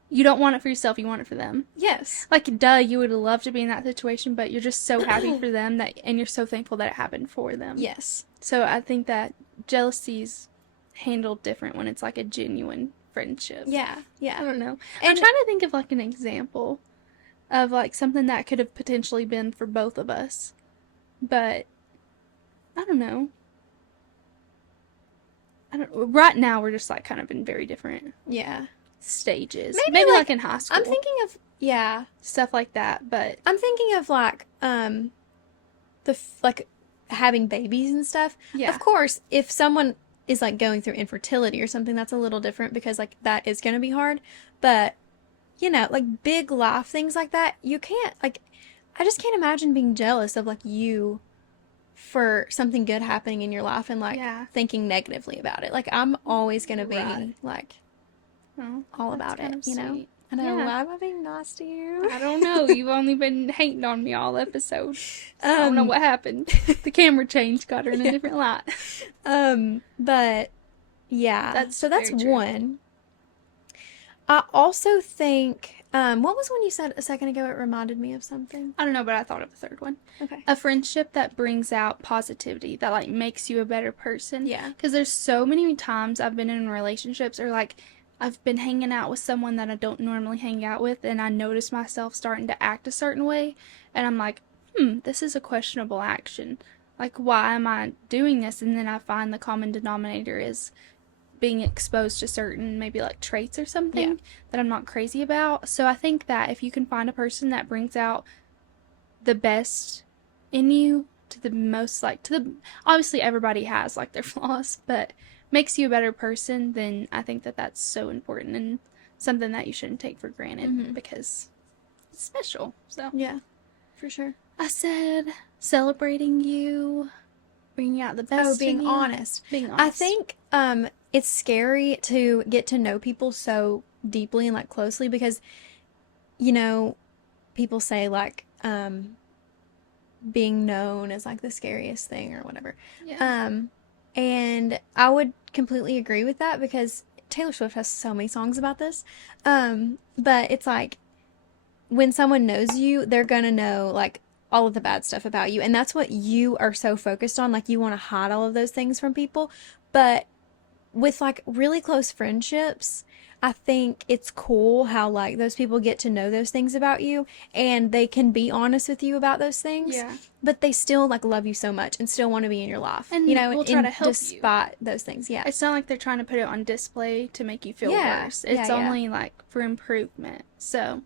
you don't want it for yourself, you want it for them. Yes. Like, duh, you would love to be in that situation, but you're just so happy for them that, and you're so thankful that it happened for them. Yes. So I think that jealousy's handled different when it's like a genuine friendship. Yeah. I Yeah. don't know. I'm And trying to think of like an example of like something that could have potentially been for both of us. But I don't know. Right now we're just like kind of in very different yeah. stages. Maybe, like like, in high school. I'm thinking of, yeah. Stuff like that, but I'm thinking of like, like having babies and stuff. yeah. Of course, if someone is like going through infertility or something, that's a little different, because like that is going to be hard. But, you know, like big life things like that, you can't, like, I just can't imagine being jealous of like you for something good happening in your life and like Yeah. thinking negatively about it. Like I'm always going to be Right. like Oh, all that's about kind it, of you know? sweet. I know. Yeah. Why am I being nice to you? I don't know. You've only been hating on me all episode. I don't know what happened. The camera changed, got her in a different light. But yeah, so that's very true. one. I also think, what was one you said a second ago? It reminded me of something. I don't know, but I thought of a third one. Okay. A friendship that brings out positivity, that like makes you a better person. Yeah. Because there's so many times I've been in relationships, or like I've been hanging out with someone that I don't normally hang out with, and I notice myself starting to act a certain way, and I'm like, this is a questionable action. Like, why am I doing this? And then I find the common denominator is being exposed to certain maybe like traits or something that I'm not crazy about. So I think that if you can find a person that brings out the best in you to the most like to the obviously everybody has like their flaws, but makes you a better person, then I think that that's so important and something that you shouldn't take for granted because it's special. So Yeah, for sure. I said celebrating you, bringing out the best. Oh, being in you. honest. Being honest. I think it's scary to get to know people so deeply and like closely because, you know, people say like being known is like the scariest thing or whatever. Yeah. And I would completely agree with that because Taylor Swift has so many songs about this. But it's like when someone knows you, they're gonna know like all of the bad stuff about you. And that's what you are so focused on. Like you want to hide all of those things from people. But with like really close friendships, I think it's cool how like those people get to know those things about you and they can be honest with you about those things. Yeah. But they still like love you so much and still want to be in your life. And you know, will try to help you. despite those things. Yeah. It's not like they're trying to put it on display to make you feel Yeah. worse. Yeah, It's yeah. only like for improvement. So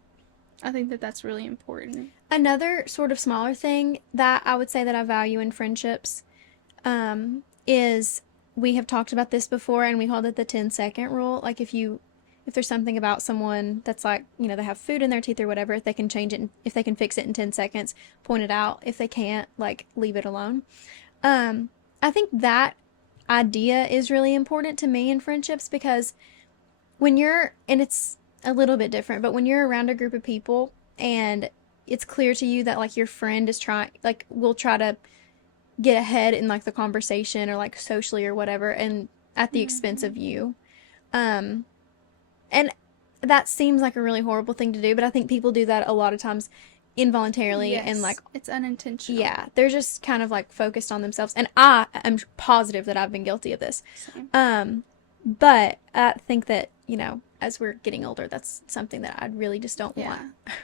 I think that that's really important. Another sort of smaller thing that I would say that I value in friendships is we have talked about this before and we called it the 10-second rule. Like if there's something about someone that's like, you know, they have food in their teeth or whatever, if they can change it, if they can fix it in 10 seconds, point it out. If they can't, like, leave it alone. I think that idea is really important to me in friendships because when you're, and it's a little bit different, but when you're around a group of people and it's clear to you that, like, your friend is trying, like, will try to get ahead in, like, the conversation or, like, socially or whatever, and at the expense of you. And that seems like a really horrible thing to do, but I think people do that a lot of times involuntarily Yes, and like it's unintentional. yeah, they're just kind of like focused on themselves. And I am positive that I've been guilty of this. Same. But I think that, you know, as we're getting older, that's something that I really just don't Yeah.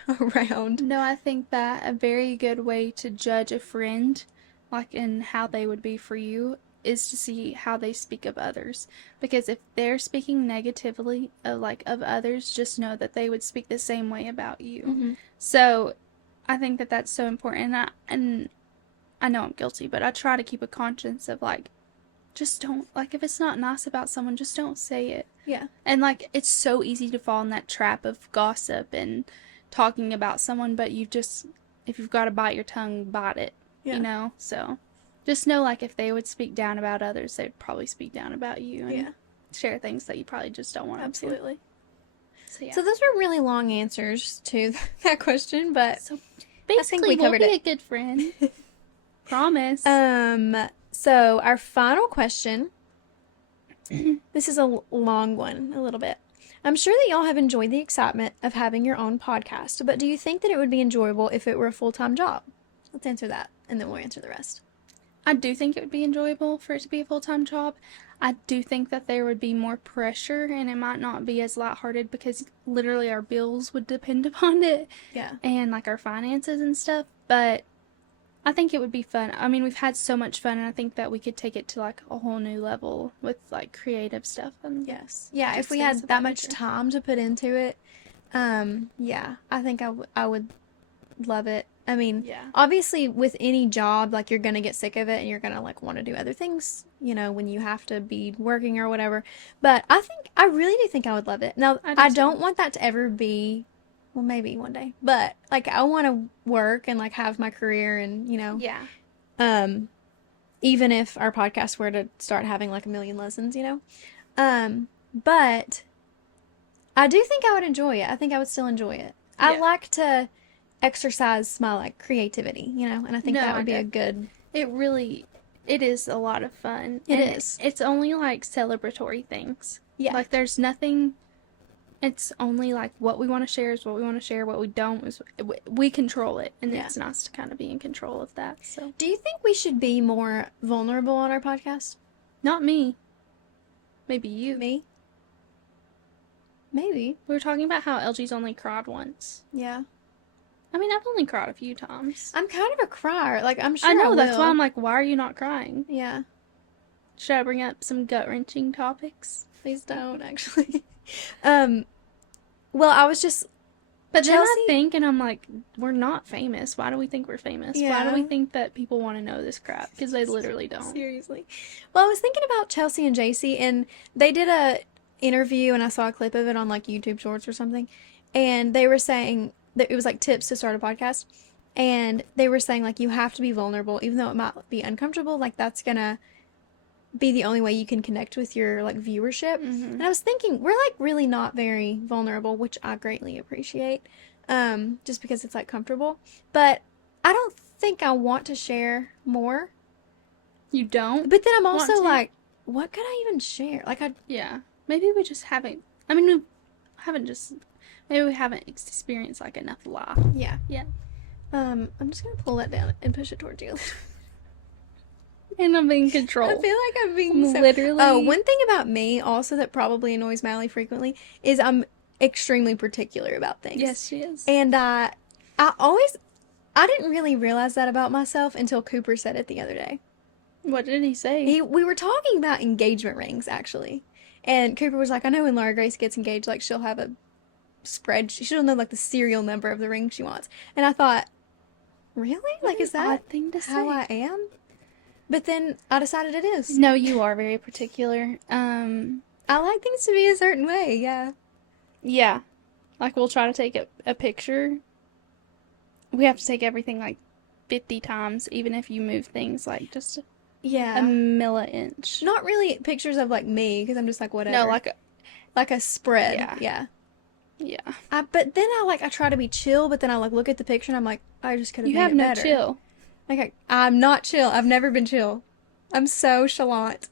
want around. No, I think that a very good way to judge a friend, like in how they would be for you, is to see how they speak of others. Because if they're speaking negatively of others, just know that they would speak the same way about you. Mm-hmm. So I think that that's so important. And I know I'm guilty, but I try to keep a conscience of like, just don't, like, if it's not nice about someone, just don't say it. Yeah. And like, it's so easy to fall in that trap of gossip and talking about someone, but if you've got to bite your tongue, bite it, Yeah. you know? So just know, like, if they would speak down about others, they'd probably speak down about you and Yeah. share things that you probably just don't want Absolutely. them to. So, yeah. So those were really long answers to that question, but So basically, we covered we'll be it. a good friend. Promise. So our final question. This is a long one, a little bit. I'm sure that y'all have enjoyed the excitement of having your own podcast, but do you think that it would be enjoyable if it were a full-time job? Let's answer that, and then we'll answer the rest. I do think it would be enjoyable for it to be a full-time job. I do think that there would be more pressure and it might not be as lighthearted because literally our bills would depend upon it Yeah. and like our finances and stuff. But I think it would be fun. I mean, we've had so much fun and I think that we could take it to like a whole new level with like creative stuff. And Yes. Yeah, just if we things had of that that much nature. time to put into it, yeah, I think I would love it. I mean, Yeah. obviously with any job, like you're gonna get sick of it and you're gonna like want to do other things, you know, when you have to be working or whatever. But I really do think I would love it. Now, I do I too. don't want that to ever be, well, maybe one day, but like I want to work and like have my career and, you know, Yeah. even if our podcast were to start having like a million listens, you know. But I do think I would enjoy it. I think I would still enjoy it. I Yeah. like to exercise my like creativity, you know, and I think No, that I would be a def- good. It is a lot of fun. It And is. It's only like celebratory things. Yeah. Like there's nothing. It's only like what we want to share is what we want to share. What we don't is we control it, and Yeah. it's nice to kind of be in control of that. So Do you think we should be more vulnerable on our podcast? not me, maybe you. Me? Maybe. We were talking about how LG's only cried once. Yeah. I mean, I've only cried a few times. I'm kind of a crier. Like, I'm sure I know, that's will. why I'm like, why are you not crying? Yeah. Should I bring up some gut-wrenching topics? Please don't, actually. Well, I was just... But then I Chelsea- think, and I'm like, we're not famous. Why do we think we're famous? Why Yeah. do we think that people want to know this crap? Because they literally don't. Seriously. Well, I was thinking about Chelsea and JC, and they did a interview, and I saw a clip of it on like YouTube Shorts or something, and they were saying that it was like tips to start a podcast, and they were saying like you have to be vulnerable, even though it might be uncomfortable. Like that's gonna be the only way you can connect with your like viewership. And I was thinking we're like really not very vulnerable, which I greatly appreciate, just because it's like comfortable. But I don't think I want to share more. You don't? But then I'm Want also to? like, what could I even share? Like Yeah. Maybe we just haven't. I mean, we haven't just. Maybe we haven't experienced like enough life. yeah. Yeah. I'm just gonna pull that down and push it towards you. And I'm in I control. feel like I'm being so... Literally. Oh, one thing about me also that probably annoys Mally frequently is I'm extremely particular about things. Yes, she is. And I didn't really realize that about myself until Cooper said it the other day. What did he say? We were talking about engagement rings actually, and Cooper was like, I know when Laura Grace gets engaged, like she'll have a spread. She'll know like the serial number of the ring she wants. And I thought, really? What Like, is an that odd thing to how say? I am? But then I decided it is. No, you are very particular. I like things to be a certain way. Yeah. Yeah. Like, we'll try to take a picture. We have to take everything like 50 times, even if you move things like just a Yeah. milli-inch. Not really pictures of like me because I'm just like whatever. No, like a spread. Yeah. Yeah. yeah. But then I try to be chill, but then I like look at the picture and I'm like, I just could have You made have it no better. chill. Like I'm not chill. I've never been chill. I'm so chalant.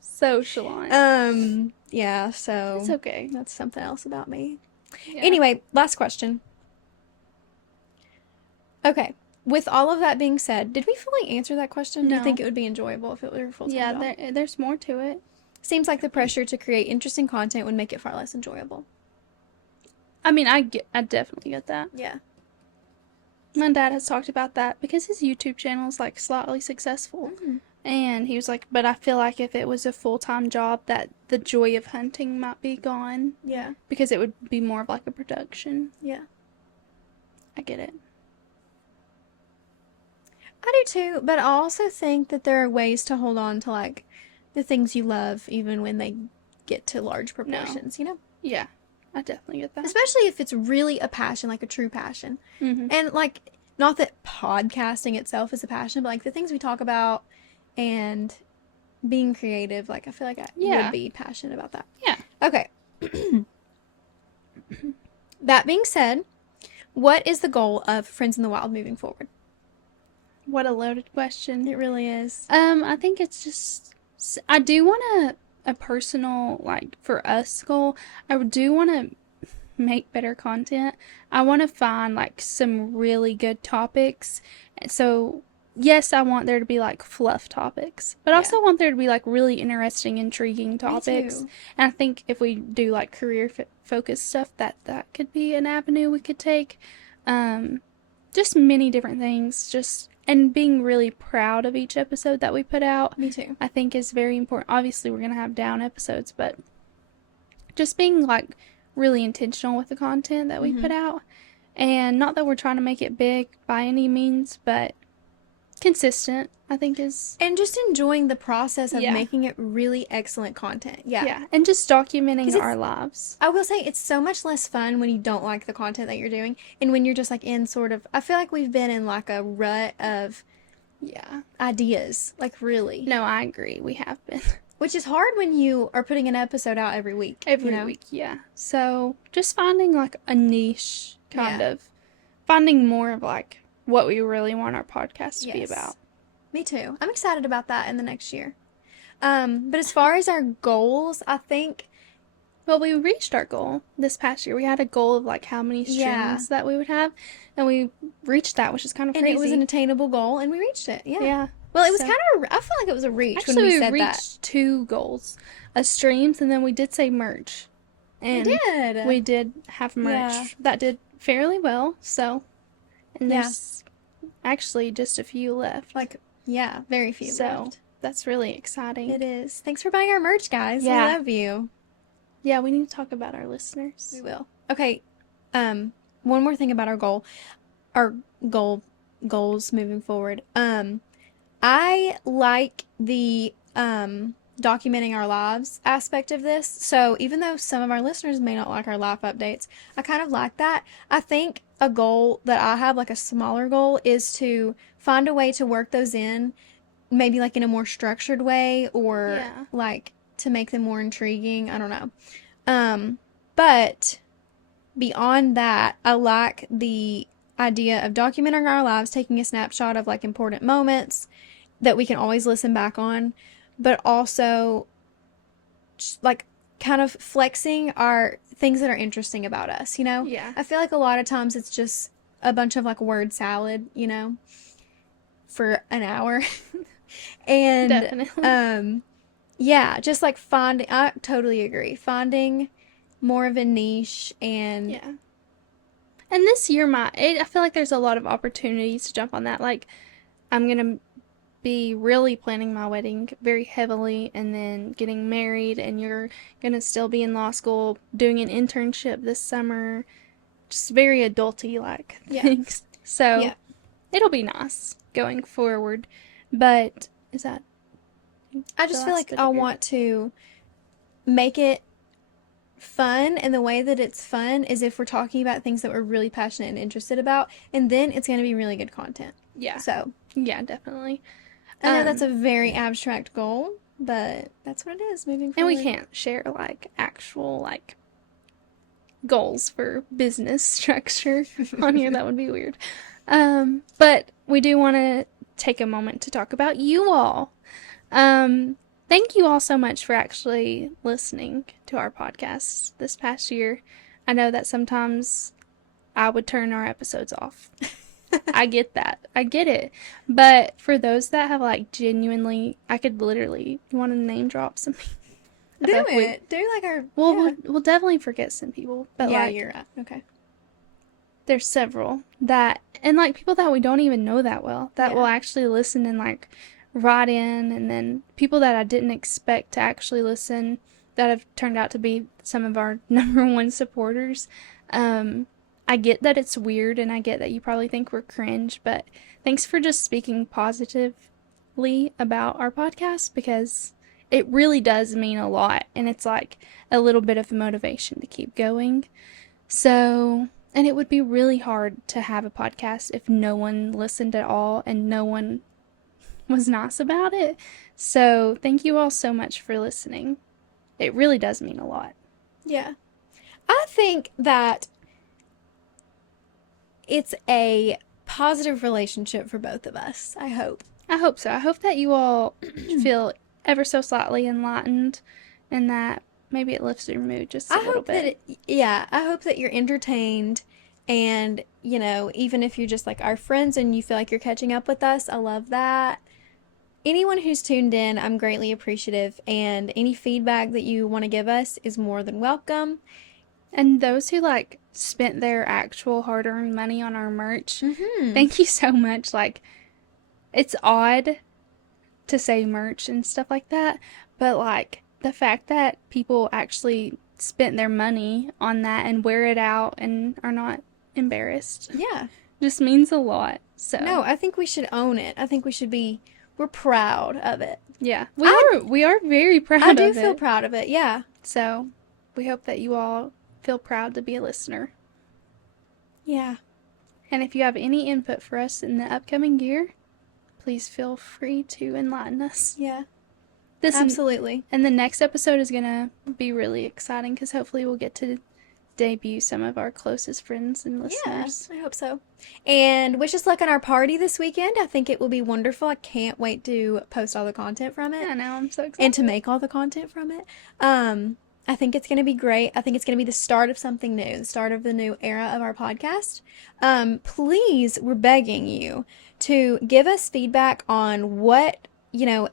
So chalant. Yeah, so It's okay. that's something else about me. Yeah. Anyway, last question. Okay, with all of that being said, did we fully answer that question? Do you No. think it would be enjoyable if it were a full-time Yeah, job? there's more to it. Seems like the pressure to create interesting content would make it far less enjoyable. I mean, I definitely get that. Yeah. My dad has talked about that because his YouTube channel is like slightly successful. Mm-hmm. And he was like, but I feel like if it was a full-time job, that the joy of hunting might be gone Yeah. because it would be more of like a production. Yeah. I get it. I do too, but I also think that there are ways to hold on to like the things you love even when they get to large proportions, you know? Yeah, I definitely get that. Especially if it's really a passion, like a true passion. Mm-hmm. And like not that podcasting itself is a passion, but like the things we talk about and being creative, like I feel like I Yeah. would be passionate about that. Yeah. Okay. That being said, what is the goal of Friends in the Wild moving forward? What a loaded question. It really is. I think it's just I do want a personal like for us goal. I do want to make better content. I want to find like some really good topics. So yes, I want there to be like fluff topics, but I also want there to be like really interesting, intriguing topics. too. And I think if we do like career focused stuff, that could be an avenue we could take. Just many different things. And being really proud of each episode that we put out, Me too. I think is very important. Obviously, we're going to have down episodes, but just being like really intentional with the content that we put out. And not that we're trying to make it big by any means, but consistent, I think is. And just enjoying the process of Yeah. making it really excellent content. Yeah. And just 'Cause documenting it's- our lives. I will say it's so much less fun when you don't like the content that you're doing and when you're just like in sort of, I feel like we've been in like a rut of Yeah. ideas, like really. No, I agree. We have been. Which is hard when you are putting an episode out every week. Every you know? week, yeah. So just finding like a niche, kind Yeah. of. Finding more of like what we really want our podcast to be Yes. about. Me too. I'm excited about that in the next year. But as far as our goals, I think Well, we reached our goal this past year. We had a goal of like how many streams Yeah. that we would have, and we reached that, which is kind of and crazy. it was an attainable goal and we reached it. Yeah. yeah. Well, it was So- kind of I feel like it was a reach Actually, when we we said reached that. 2 goals: a streams, and then we did say merch. And did. we did have merch Yeah. that did fairly well. So, and Yeah. there's actually just a few left. Like, yeah, very few So left. that's really exciting. It is. Thanks for buying our merch, guys. Yeah. We love you. Yeah, we need to talk about our listeners. We will. Okay. One more thing about our goals moving forward. I like the documenting our lives aspect of this. So even though some of our listeners may not like our life updates, I kind of like that. I think a goal that I have, like a smaller goal, is to find a way to work those in, maybe like in a more structured way, or Yeah. like to make them more intriguing. I don't know. But beyond that, I like the idea of documenting our lives, taking a snapshot of like important moments that we can always listen back on, but also just, like, kind of flexing our things that are interesting about us, you know? Yeah. I feel like a lot of times it's just a bunch of like word salad, you know, for an hour. And Definitely. yeah, just like finding, I totally agree. Finding more of a niche and Yeah. And this year I feel like there's a lot of opportunities to jump on that. Like, I'm going to be really planning my wedding very heavily and then getting married, and you're going to still be in law school doing an internship this summer. Just very adulty like Yeah. things. So Yeah. it'll be nice going forward. But is that I just the feel last like bit I of your- want to make it fun, and the way that it's fun is if we're talking about things that we're really passionate and interested about, and then it's going to be really good content. Yeah. So Yeah, definitely. I know that's a very abstract goal, but that's what it is moving And forward. we can't share like actual like goals for business structure on here. That would be weird. But we do want to take a moment to talk about you all. Thank you all so much for actually listening to our podcasts this past year. I know that sometimes I would turn our episodes off. I get that. I get it. But for those that have like genuinely, I could literally, you want to name drop some people? Do But we- it. Do like our. Well, yeah. we'll definitely forget some people. But Yeah, like, you're right. Okay. there's several that, and like people that we don't even know that well, that Yeah. will actually listen and like write in, and then people that I didn't expect to actually listen that have turned out to be some of our number one supporters. I get that it's weird, and I get that you probably think we're cringe, but thanks for just speaking positively about our podcast, because it really does mean a lot, and it's like a little bit of motivation to keep going. So, and it would be really hard to have a podcast if no one listened at all and no one was nice about it. So, thank you all so much for listening. It really does mean a lot. Yeah. I think that it's a positive relationship for both of us. I hope. I hope so. I hope that you all feel ever so slightly enlightened, and that maybe it lifts your mood just a I little hope bit. I hope that you're entertained, and, you know, even if you're just like our friends and you feel like you're catching up with us, I love that. Anyone who's tuned in, I'm greatly appreciative, and any feedback that you want to give us is more than welcome. And those who like spent their actual hard-earned money on our merch, Mm-hmm. thank you so much. Like, it's odd to say merch and stuff like that, but like the fact that people actually spent their money on that and wear it out and are not embarrassed Yeah. just means a lot. So No, I think we should own it. I think we're proud of it. yeah, we are very proud I do of feel it. proud of it. Yeah. So we hope that you all feel proud to be a listener. Yeah. And if you have any input for us in the upcoming year, please feel free to enlighten us. Yeah. This Absolutely. and the next episode is gonna be really exciting because hopefully we'll get to debut some of our closest friends and listeners. Yeah, I hope so. And wish us luck on our party this weekend. I think it will be wonderful. I can't wait to post all the content from it I know, I'm so excited. and to make all the content from it. I think it's going to be great. I think it's going to be the start of something new, the start of the new era of our podcast. Please, we're begging you to give us feedback on what,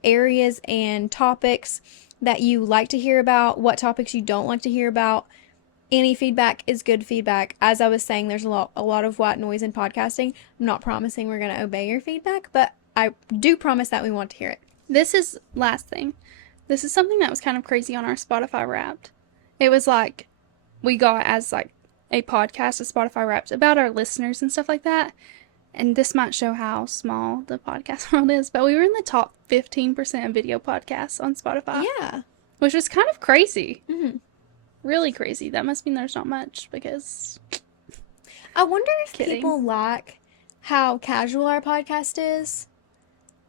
areas and topics that you like to hear about, what topics you don't like to hear about. any feedback is good feedback. As I was saying, there's a lot of white noise in podcasting. I'm not promising we're going to obey your feedback, but I do promise that we want to hear it. This is last thing. This is something that was kind of crazy on our Spotify Wrapped. It was like we got as like a podcast of Spotify Wrapped about our listeners and stuff like that. And this might show how small the podcast world is, but we were in the top 15% of video podcasts on Spotify. Yeah. Which was kind of crazy. Mm-hmm. Really crazy. That must mean there's not much because... I wonder if Kidding. people like how casual our podcast is,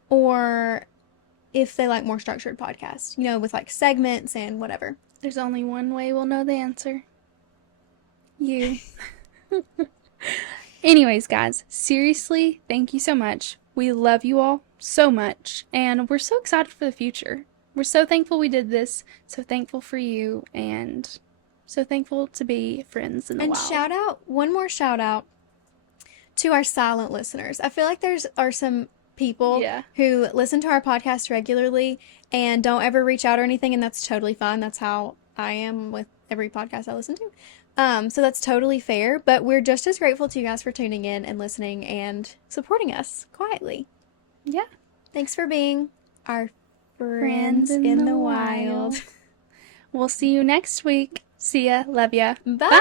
or if they like more structured podcasts, you know, with like segments and whatever. There's only one way we'll know the answer. You. Anyways, guys, seriously, thank you so much. We love you all so much, and we're so excited for the future. We're so thankful we did this, so thankful for you, and so thankful to be friends in the wild. And one more shout out to our silent listeners. I feel like are some people who listen to our podcast regularly and don't ever reach out or anything, and that's totally fine. That's how I am with every podcast I listen to. So that's totally fair, but we're just as grateful to you guys for tuning in and listening and supporting us quietly. Yeah. Thanks for being our friends in the wild. We'll see you next week. See ya. Love ya. Bye.